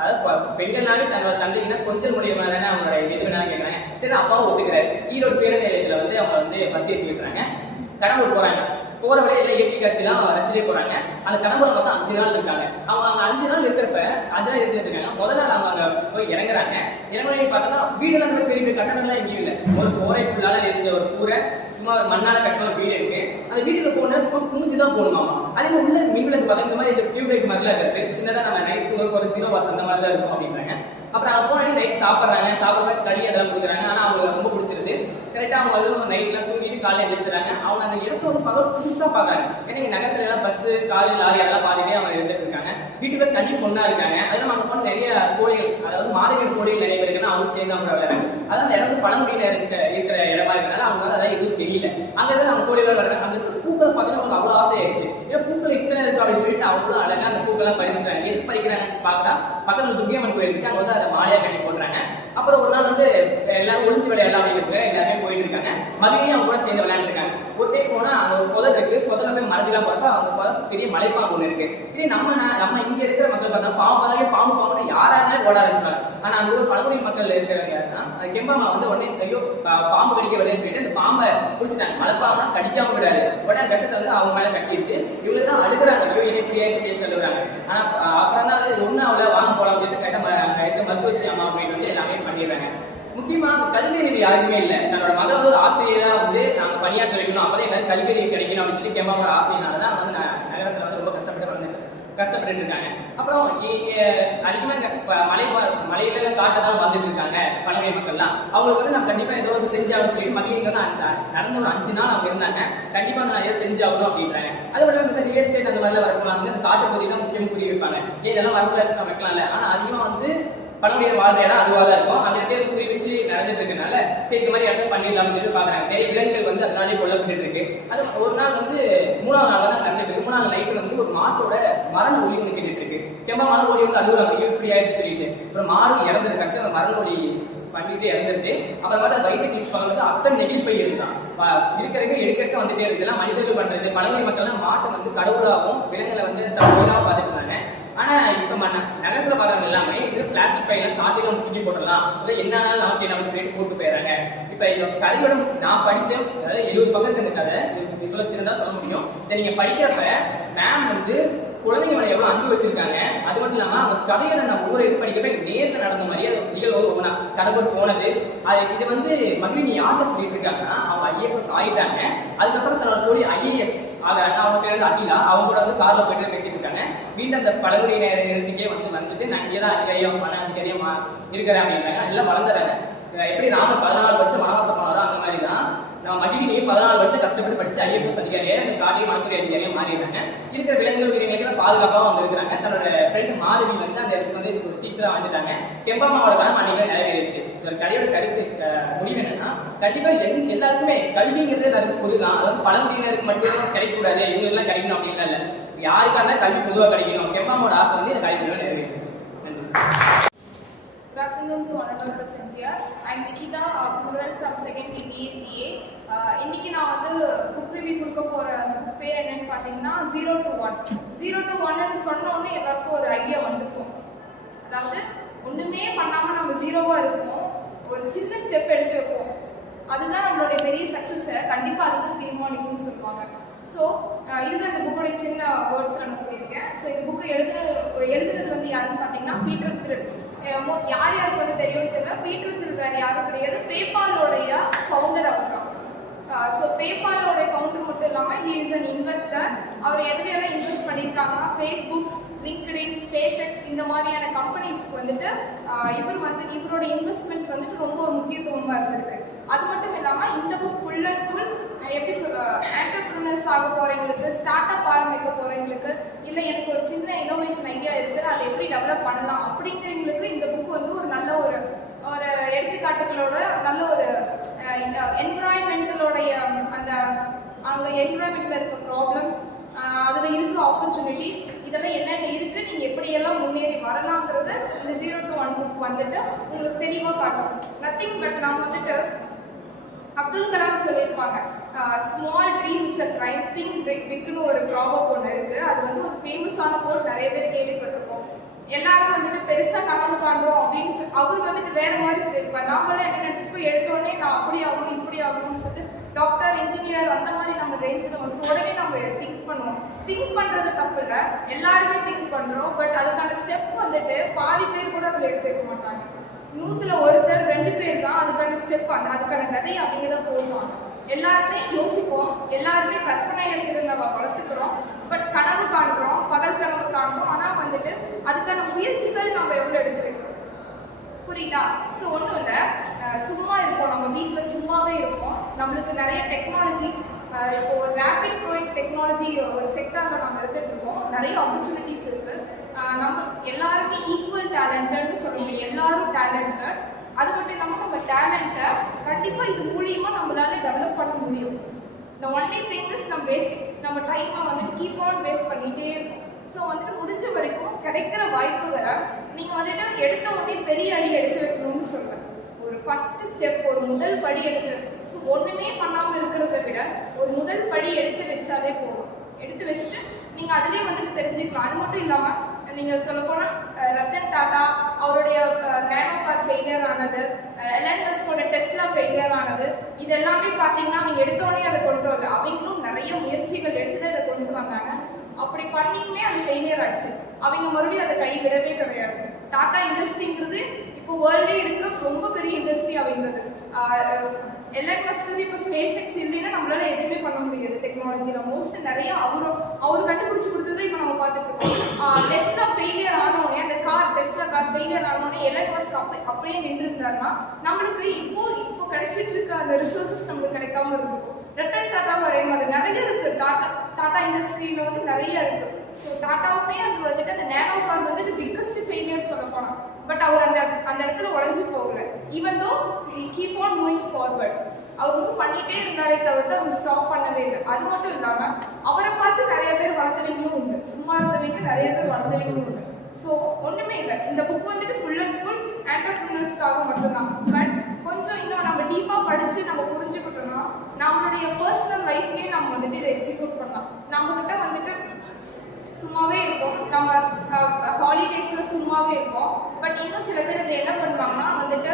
அதாவது பெண்கள்னாலே தன்னோட தந்தைக்குன்னா கொஞ்சம் முடியுமா தானே அவங்களோட எது வேணாலும் கேட்கறாங்க. சரி அப்பாவும் ஒத்துக்கிறாரு. ஈரோடு பேருந்து நிலையத்துல வந்து அவங்க வந்து பஸ் ஏற்றி விடுறாங்க. கடம்பூர் போறாங்க. போற வரையில எல்லாம் இயற்கை காட்சியெல்லாம் ரசிலே போறாங்க. அந்த கடம்பூர்ல மொத்தம் 5 நாள் இருக்காங்க. அவங்க 5 நாள் இருக்கிறப்ப 5 நாள் இருக்காங்க. முதல் நாள் அவங்க அங்க போய் இறங்குறாங்க. இறங்குறேன்னு பார்த்தோம்னா வீடுலாம் கூட பெரிய கட்டணம்லாம் எங்கேயும் இல்லை. ஒரு கோரை புல்லால எரிஞ்ச ஒரு கூரை, சும்மா மண்ணால கட்டின ஒரு வீடு இருக்கு. அந்த வீட்டுல போனா சும்மா குமிச்சு தான் போகணுமாமா. அதே மாதிரி உள்ள மின்விளக்கு பார்த்தா இந்த மாதிரி டியூப் லைட் மாதிரிலாம் இருக்கு. சின்னதா நம்ம நைட் தூங்க ஒரு 0 வாட்ஸ் அந்த மாதிரி தான் இருக்கும் அப்படின்றாங்க. அப்புறம் அவங்க போனாடி நைட் சாப்பிட்ற களி அதெல்லாம் கொடுக்குறாங்க. ஆனா அவங்களுக்கு ரொம்ப பிடிச்சிருது. கரெக்டா அவங்க வந்து நைட்லாம் தூங்கிட்டு காலையில எழுந்திரிச்சாங்க. அவங்க அந்த இடத்த வந்து பகல் புதுசா பாக்குறாங்க. ஏன்னா நகரத்துல எல்லாம் பஸ் காரு லாரி அதெல்லாம் பார்த்துட்டே அவங்க இருந்துட்டு இருக்காங்க. வீட்டுக்குள்ள தனி பொண்ணா இருக்காங்க. அதெல்லாம் அங்க போன நிறைய தோழிகள், அதாவது மாதவியல் தோழிகள் நிறைய பேர் இருக்குன்னா அவங்க சேர்ந்து அவங்க விளையாடுறாங்க. அதான் அந்த இடம் வந்து பழங்குடியில இருக்கிற இடமா இருக்கனால அவங்க வந்து அதெல்லாம் எதுவும் தெரியல. அங்க இருந்து அவங்க தோழிகள் விளையாடுறாங்க. அந்த பூக்களை பார்த்தீங்கன்னா அவங்க அவ்வளவு ஆசையாயிருச்சு. ஏன்னா பூக்கள் இத்தனை இருக்கு அப்படின்னு சொல்லிட்டு அவங்களும் அழகா அந்த பூக்கெல்லாம் பறிச்சுட்டாங்க. எதுக்கு பறிக்கிறாங்கன்னு பாக்குறா பக்கத்துல துர்கியம்மன் கோயில் இருக்கு. அங்க வந்து அதை மாலையா கட்டி போடுறாங்க. அப்புறம் ஒரு நாள் வந்து எல்லாம் ஒளிஞ்சு விளையாடலாம் அப்படிங்கிறது எல்லாருமே போயிட்டு இருக்காங்க. மகிழினி அவங்க கூட சேர்ந்து விளையாண்டு இருக்காங்க. ஒரு டைம் போனா அங்க ஒரு புதர் இருக்கு. புதர்ல போய் மறைஞ்சலாம் பார்த்தா அந்த புதர் பெரிய மலைப்பாம்பு ஒண்ணு இருக்கு. இதே நம்ம இங்க இருக்கிற மக்கள் பார்த்தா பாம்பு யாராவது ஓட ஆரம்பிச்சாங்க. ஆனா அந்த ஒரு பழங்குடி மக்கள் இருக்கிறவங்க யாருன்னா அந்த கெம்பாமா வந்து உடனே ஐயோ பாம்பு கடிக்க விளையான்னு சொல்லிட்டு அந்த பாம்பை பிடிச்சிட்டாங்க. மலைப்பாம்புனா கடிக்காம விடாது. உடனே விஷத்தை வந்து அவங்க மேல கட்டிடுச்சு. இவங்க தான் அழுகுறாங்க, ஐயோ என்னை இப்படியே சொல்லுறாங்க. ஆனா அப்புறம் தான் அது ஒண்ணு அவளை வாங்க போலாம்னு சொல்லிட்டு கரெக்டா மருத்துவச்சி அம்மா அப்படின்னு வந்து எல்லாமே பண்ணிடுறாங்க. முக்கியமா கல்வி அறிவு யாருக்குமே இல்லை. தன்னோட மகள் வந்து ஒரு ஆசிரியரா வந்து நாங்க பணியாற்ற வைக்கணும், அப்பதான் எல்லாரும் கல்வி அறிவு கிடைக்கணும் அப்படின்னு சொல்லி கெம்பாவோட ஆசையினாலதான் வந்து நகரத்துல வந்து ரொம்ப கஷ்டப்பட்டு இருக்காங்க. அப்புறம் அதிகமா மலையில காட்டுதான் வந்துட்டு இருக்காங்க பழங்குடி மக்கள்லாம். அவங்களுக்கு வந்து நம்ம கண்டிப்பா ஏதோ ஒரு செஞ்சாகணும் சொல்லி மகிழினிக்கு வந்து நடந்த ஒரு 5 நாள் அவங்க இருந்தாங்க. கண்டிப்பா வந்து நிறைய செஞ்சாகணும் அப்படின்றாங்க. அது மட்டும் ரியல் எஸ்டேட் அந்த மாதிரிலாம் வரலாம். அந்த காட்டு பகுதி தான் முக்கியம் குறி வைப்பாங்க. இதெல்லாம் வரலாற்று நம்ம வைக்கலாம்ல. ஆனா அதிகமா வந்து பழங்குடியினர் வாழ்ற இடம் அதுவாக தான் இருக்கும். அந்த இடத்துல குறி வச்சு நடந்துட்டு இருக்கனால சரி இந்த மாதிரி இடத்துல பண்ணிடலாம்னு சொல்லிட்டு பாக்குறாங்க. நிறைய விலங்குகள் வந்து அதனாலே கொல்லப்பட்டு இருக்கு. அது ஒரு நாள் வந்து 3ஆவது நாள் தான் நடந்துட்டு இருக்கு. 3ஆவது நைட்டு வந்து ஒரு மாட்டோட மரண ஒலி ஒன்று கேட்டுட்டு இருக்கு. கெம்பா மாடு ஓடி வந்து அழுகுறாங்க, இப்படி ஆயிடுச்சு சொல்லிட்டு. அப்புறம் மாடு இறந்துருக்காச்சு, அந்த மரணோடி பண்ணிட்டு இறந்துட்டு அப்புறம் பார்த்து வயிற்று கிளீச் பண்ணும்போது அத்தனை நெகிழ் பை இருந்தான் இருக்கிறதுக்கு எடுக்க வந்துட்டே இருக்கு. இதெல்லாம் மனிதர்கள் பண்றது. பழங்குடி மக்கள்லாம் மாட்டை வந்து கடவுளாகவும் விலங்குகளை வந்து உயிராக பார்த்துட்டு இருந்தாங்க. ஆனா இப்ப நகரத்துல பாக்குறவங்க எல்லாமே இது பிளாஸ்டிக் பையில காட்டில தூக்கி போட்டுடலாம், இதை என்னாலும் நமக்கு என்ன சொல்லிட்டு போட்டு போயிடறாங்க. இப்ப இந்த கதையோட நான் படிச்சேன், அதாவது 70 பக்கத்துக்கு இந்த கதை இவ்வளவு சின்னதா சொல்ல முடியும். இதை நீங்க படிக்கிறப்ப மேம் வந்து குழந்தைங்க மேல எவ்வளவு அன்பு வச்சிருக்காங்க. அது மட்டும் இல்லாம அந்த கதையில நான் ஒவ்வொரு இது படிக்கிறப்ப நேர்ல நடந்த மாதிரி அது நிகழ்வு கடவுள் போனது. அது இது வந்து மகிழினி யார்கிட்ட சொல்லிட்டு இருக்காங்கன்னா, அவங்க IAS ஆயிட்டாங்க. அதுக்கப்புறம் தன்னோட தொழில் IAS ஆகிறாங்க. அவங்க பேர் வந்து அகிலா. அவங்க கூட வந்து கார்ல போயிட்டு பேசிட்டு இருக்காங்க. வீட்டு அந்த பழங்குடியினர் இடத்துக்கே வந்துட்டு நான் இங்கே தான் அதிகாரியா மன அதிகாரியா இருக்கிறேன் அப்படின்றாங்க. எல்லாம் வளர்ந்துறாங்க. எப்படி ராமர் 14 வருஷம் வனவாசம் பண்ணாரோ அந்த மாதிரி தான் நம்ம மகிழினியே 14 வருஷம் கஷ்டப்பட்டு படிச்சு IAS அதிகாரியா இந்த காட்டிய வனத்துறை அதிகாரியா மாறிடுறாங்க. இருக்கிற விலங்குகள் உயிரினங்களுக்கு பாதுகாப்பாக வந்து இருக்கிறாங்க. தன்னோட ஃப்ரெண்டு மாதவி வந்து அந்த இடத்துக்கு வந்து ஒரு டீச்சரா வந்துட்டாங்க. கெம்பம்மாவோட கனவு அன்னைக்கு நிறைவேறிச்சு. ஒரு கடையோட கருத்து முடிவு என்னன்னா, கண்டிப்பா எல்லாருக்குமே கல்விங்கிறது எல்லாருக்கும் பொதுதான். அதாவது பழங்குடியினருக்கு மட்டும் கிடைக்கக்கூடாது, இவங்க எல்லாம் கிடைக்கணும் அப்படின்லாம் இல்லை. யாருக்கா இருந்தால் கல்வி பொதுவாக கிடைக்கணும். கெம்பம்மாவோட ஆசை வந்து இந்த கல்வி நிறைவேறும். Good afternoon to another person here. I am Nikita Pural from 2nd BBA. இன்னைக்கு நான் வந்து புக் ரிவ்யூ கொடுக்க போற அந்த புக் பேர் என்னன்னு பார்த்தீங்கன்னா 0 to 1. 0 to 1 சொன்ன உடனே எல்லாருக்கும் ஒரு ஐடியா வந்துருக்கும். அதாவது ஒண்ணுமே பண்ணாம நம்ம ஜீரோவா இருப்போம், ஒரு சின்ன ஸ்டெப் எடுத்து வைப்போம், அதுதான் நம்மளுடைய பெரிய சக்சஸை கண்டிப்பா அதுக்கு தீர்மானிக்கும்னு சொல்லுவாங்க. ஸோ இதுதான் இந்த புக்கோட சின்ன வேர்ட்ஸ் நான் சொல்லியிருக்கேன். ஸோ இந்த புக்கை எழுதுனது வந்து யாருன்னு பார்த்தீங்கன்னா பீட்டர் தில். யார் யாருக்கு வந்து தெரியும் தெரியல, பீட்டர் தில் வேறு யாரும் கிடையாது, பேபாலோடைய ஃபவுண்டர் அவர் தான். ஸோ பேபாலோடைய ஃபவுண்டர் மட்டும் இல்லாமல் ஹி இஸ் அன் இன்வெஸ்டர். அவர் எதுலையெல்லாம் இன்வெஸ்ட் பண்ணியிருக்காங்கன்னா ஃபேஸ்புக், லிங்க்டின், ஸ்பேஸ்எக்ஸ் இந்த மாதிரியான கம்பெனிஸ்க்கு வந்துட்டு இவரோட இன்வெஸ்ட்மெண்ட்ஸ் வந்துட்டு ரொம்ப முக்கியத்துவமாக இருந்திருக்கு. அது மட்டும் இல்லாமல் இந்த புக் ஃபுல் அண்ட் ஃபுல் எப்படி ஆண்டர்பிரினர்ஸ் ஆக போகிறவங்களுக்கு, ஸ்டார்ட் அப் ஆரம்பிக்க போகிறவங்களுக்கு, இல்லை எனக்கு ஒரு சின்ன இன்னோவேஷன் ஐடியா இருக்குது அதை எப்படி டெவலப் பண்ணலாம் அப்படிங்கிறவங்களுக்கு இந்த புக் வந்து ஒரு நல்ல ஒரு எடுத்துக்காட்டுகளோட நல்ல ஒரு என்விரான்மெண்டலோடைய அங்கே என்விரான்மெண்ட்டில் இருக்க ப்ராப்ளம்ஸ், அதில் இருக்க ஆப்பர்ச்சுனிட்டிஸ், இதெல்லாம் என்னென்ன இருக்குது, நீங்கள் எப்படியெல்லாம் முன்னேறி வரலாங்கிறது இந்த 0 to 1 புக் வந்துட்டு உங்களுக்கு தெளிவாக காட்டும். நத்திங் பட் நம்ம வந்துட்டு அப்துல் கலாம் சொல்லியிருப்பாங்க, small dreams a crime, think பிக்னு ஒரு ப்ராபப் ஒன்று இருக்குது. அது வந்து ஒரு ஃபேமஸான கோட், நிறைய பேர் கேள்விப்பட்டிருப்போம். எல்லாரும் வந்துட்டு பெருசாக கனவு காண்றோம் அப்படின்னு அவர் வந்துட்டு வேற மாதிரி சொல்லியிருப்பார். நாமெல்லாம் என்ன நினச்சிப்போ எடுத்தோடனே நான் அப்படி ஆகணும் இப்படி ஆகணும்னு சொல்லிட்டு டாக்டர், இன்ஜினியர் அந்த மாதிரி நம்ம ரேஞ்சில் வந்துட்டு உடனே நம்ம திங்க் பண்ணுவோம். திங்க் பண்ணுறது தப்பு இல்லை, எல்லாருமே திங்க் பண்ணுறோம். பட் அதுக்கான ஸ்டெப் வந்துட்டு பாதி பேர் கூட அதில் எடுத்து வைக்க மாட்டாங்க. 100ல் ஒருத்தர் 2 பேர் தான் அதுக்கான ஸ்டெப் அதுக்கான கதை அப்படிங்கிறத போடுவாங்க. எல்லாருமே யோசிப்போம், எல்லாருமே கற்பனையை திறனை வளர்த்துக்கிறோம், பட் கனவு காண்றோம், பகல் கனவு காண்றோம். ஆனால் வந்துட்டு அதுக்கான முயற்சிகள் நம்ம எவ்வளோ எடுத்து வைக்கிறோம், புரியுதா? ஸோ ஒன்றும் இல்லை, சும்மா இருப்போம், நம்ம வீட்டில் சும்மாவே இருப்போம். நம்மளுக்கு நிறைய டெக்னாலஜி, இப்போ ஒரு ரேபிட் க்ரோயிங் டெக்னாலஜி ஒரு செக்டரில் நம்ம இருந்துட்டு இருக்கோம். நிறைய ஆப்பர்ச்சுனிட்டிஸ் இருக்குது. நம்ம எல்லாருமே ஈக்குவல் டேலண்டட்னு சொல்ல முடியும், எல்லாரும் டேலண்டட். அது மட்டும் இல்லாமல் நம்ம டேலண்ட்டை கண்டிப்பாக இது மூலியமாக நம்மளால டெவலப் பண்ண முடியும். இந்த ஒன்லி திங் இஸ் நம்ம டைமை வந்துட்டு கீப் ஆன் வேஸ்ட் பண்ணிகிட்டே இருக்கும். ஸோ வந்துட்டு முடிஞ்ச வரைக்கும் கிடைக்கிற வாய்ப்புகளை நீங்கள் வந்துட்டு எடுத்த உடனே பெரிய அடி எடுத்து வைக்கணும்னு சொல்கிறேன். ஒரு ஃபர்ஸ்ட் ஸ்டெப், ஒரு முதல் படி எடுத்து, ஸோ ஒன்றுமே பண்ணாமல் இருக்கிறத விட ஒரு முதல் படி எடுத்து வச்சாலே போதும். எடுத்து வச்சுட்டு நீங்கள் அதிலே வந்துட்டு தெரிஞ்சுக்கலாம். அது மட்டும் இல்லாமல் நீங்கள் சொல்லப்போனால் ரத்தன் டாடா அவருடைய நேனோ கார் ஃபெயிலியர் ஆனது, எலன் மஸ்கோட டெஸ்லா ஃபெயிலியர் ஆனது, இது எல்லாமே பார்த்தீங்கன்னா அவங்க எடுத்தோடனே அதை கொண்டு வரல. அவங்களும் நிறைய முயற்சிகள் எடுத்துகிட்டு அதை கொண்டு வந்தாங்க. அப்படி பண்ணியுமே அது ஃபெயிலியர் ஆச்சு. அவங்க மறுபடியும் அதை கைவிடவே கிடையாது. டாடா இண்டஸ்ட்ரிங்கிறது இப்போ வேர்ல்டே இருக்க ரொம்ப பெரிய இண்டஸ்ட்ரி அப்படிங்கிறது. எலன் மஸ்க் இப்போ ஸ்பேஸ்எக்ஸ் இல்லைன்னா நம்மளால எதுவுமே பண்ண முடியாது டெக்னாலஜியில். மோஸ்ட் நிறைய அவர் கண்டுபிடிச்சி கொடுத்தது இப்போ நம்ம பார்த்துட்டு இருக்கோம். டெஸ்லா ஃபெயிலியர் ஆனோடனே, அந்த டெஸ்லா கார் ஃபெயிலியர் ஆனோடனே எலன் மஸ்க் அப்படியே நின்று இருந்தாருன்னா நம்மளுக்கு இப்போ கிடைச்சிட்டு இருக்க அந்த ரிசோர்ஸஸ் நம்மளுக்கு கிடைக்காம இருக்கும். ரத்தன் டாட்டாவும் அதே மாதிரி நிறைய இருக்கு. டாடா இண்டஸ்ட்ரியில வந்து நிறைய இருக்கு. ஸோ டாட்டாவுமே அது வந்துட்டு அந்த நேனோ கார் வந்துட்டு பிக்கஸ்ட் ஃபெயிலியர் சொல்ல போனான். பட் அவர் அந்த இடத்துல உடஞ்சி போகல. Even though keep on moving forward. அவர் மூவ் பண்ணிட்டே இருந்தாரே தவிர்த்து அவர் ஸ்டாப் பண்ணவே இல்லை. அது மட்டும் இல்லாமல் அவரை பார்த்து நிறைய பேர் வளர்ந்தவங்களும் உண்டு, சும்மா இருந்தவங்க நிறைய பேர் வளர்ந்தவங்களும் உண்டு. ஸோ ஸோ ஒன்றுமே இல்லை, இந்த புக் வந்துட்டு ஃபுல் அண்ட் ஃபுல் என்டர்பிரினர்ஸ்க்காக மட்டும்தான். பட் கொஞ்சம் இன்னும் நம்ம டீப்பாக படித்து நம்ம புரிஞ்சுக்கிட்டோம்னா நம்மளுடைய பர்சனல் லைஃப்லேயே நம்ம வந்துட்டு இதை எக்ஸிக்யூட் பண்ணலாம். நம்மக்கிட்ட வந்துட்டு சும்மாவே இருக்கும், நம்ம ஹாலிடேஸில் சும்மாவே இருக்கும். பட் இன்னும் சில பேர் இதை என்ன பண்ணுவாங்கன்னா வந்துட்டு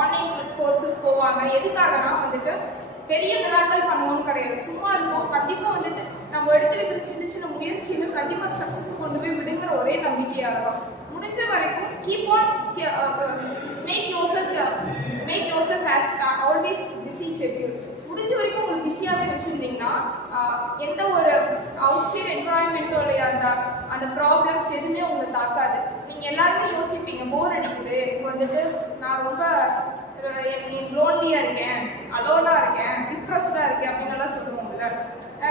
ஆன்லைன் கோர்சஸ் போவாங்க. எதுக்காகனா வந்துட்டு பெரிய மிராக்கள் பண்ணுவோன்னு கிடையாது, சும்மா இருக்கும். கண்டிப்பாக வந்துட்டு நம்ம எடுத்து வைக்கிற சின்ன சின்ன முயற்சிகள் கண்டிப்பாக சக்ஸஸ் கொண்டு போய் விடுங்கிற ஒரே நம்பிக்கையாக தான். முடிஞ்ச வரைக்கும் keep on make yourself has always busy schedule. முடிஞ்ச வரைக்கும் உங்களுக்கு பிஸியாகவே வச்சுருந்தீங்கன்னா எந்த ஒரு அவுட் சைட் என்வரான்மெண்ட்டோடைய அந்த ப்ராப்ளம்ஸ் எதுவுமே உங்களை தாக்காது. நீங்கள் எல்லாருமே யோசிப்பீங்க, போர் அடிக்குது, இப்போ வந்துட்டு நான் ரொம்ப லோன்லியாக இருக்கேன், அலோனாக இருக்கேன், டிப்ரெஸ்டாக இருக்கேன் அப்படின்னுலாம் சொல்லுவோம்ல.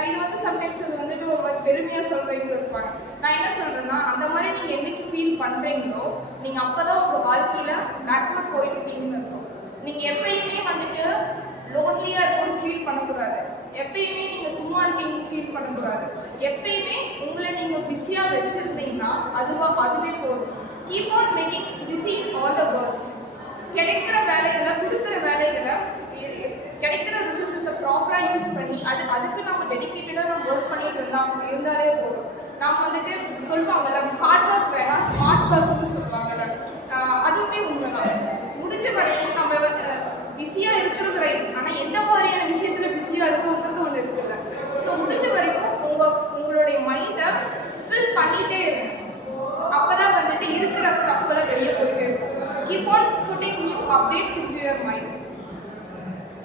இது வந்து சம்டைம்ஸ் அது வந்துட்டு ஒரு பெருமையாக சொல்கிறவங்க இருப்பாங்க. நான் என்ன சொல்கிறேன்னா, அந்த மாதிரி நீங்கள் என்னைக்கு ஃபீல் பண்ணுறீங்களோ நீங்கள் அப்போ தான் உங்கள் வாழ்க்கையில் பேக்வர்ட் போயிட்டு இருக்கீங்கன்னு அர்த்தம். நீங்கள் எப்பயுமே வந்துட்டு லோன்லியாக இருக்கும்னு ஃபீல் பண்ணக்கூடாது, எப்பயுமே நீங்கள் சும்மா இருக்கீங்கன்னு ஃபீல் பண்ணக்கூடாது. எப்பயுமே உங்களை நீங்கள் பிஸியாக வச்சுருந்தீங்கன்னா அதுவே போதும். Keep on making busy in all the world's. கிடைக்கிற வேலைகளை, கொடுக்குற வேலைகளை, கிடைக்கிற ரிசோர்ஸஸை ப்ராப்பராக யூஸ் பண்ணி அதுக்கு நம்ம டெடிக்கேட்டடாக நம்ம ஒர்க் பண்ணிட்டு இருந்தாலே போதும். நாம் வந்துட்டு சொல்லுவாங்கல்ல, ஹார்ட் ஒர்க் வேணாம் ஸ்மார்ட் ஒர்க்னு சொல்லுவாங்கல்ல, அதுவுமே உண்மைதான். முடிஞ்ச வரைக்கும் நம்ம பிஸியாக இருக்கிறது ரைட், ஆனால் எந்த மாதிரியான விஷயத்தில் பிஸியாக இருக்குங்கிறது ஒன்று இருக்குல்ல. ஸோ முடிஞ்ச வரைக்கும் உங்களுடைய மைண்டை ஃபில் பண்ணிகிட்டே இருக்கும். அப்போ தான் வந்துட்டு இருக்கிற ஸ்டஃப்லாம் வெளியே போயிட்டே இருக்கும். Keep on putting new updates into your mind.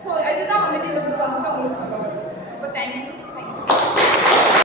So, இதுதான் வந்துட்டு இந்த புக் வந்து உங்களுக்கு சொல்லுவேன். இப்போ தேங்க்யூ.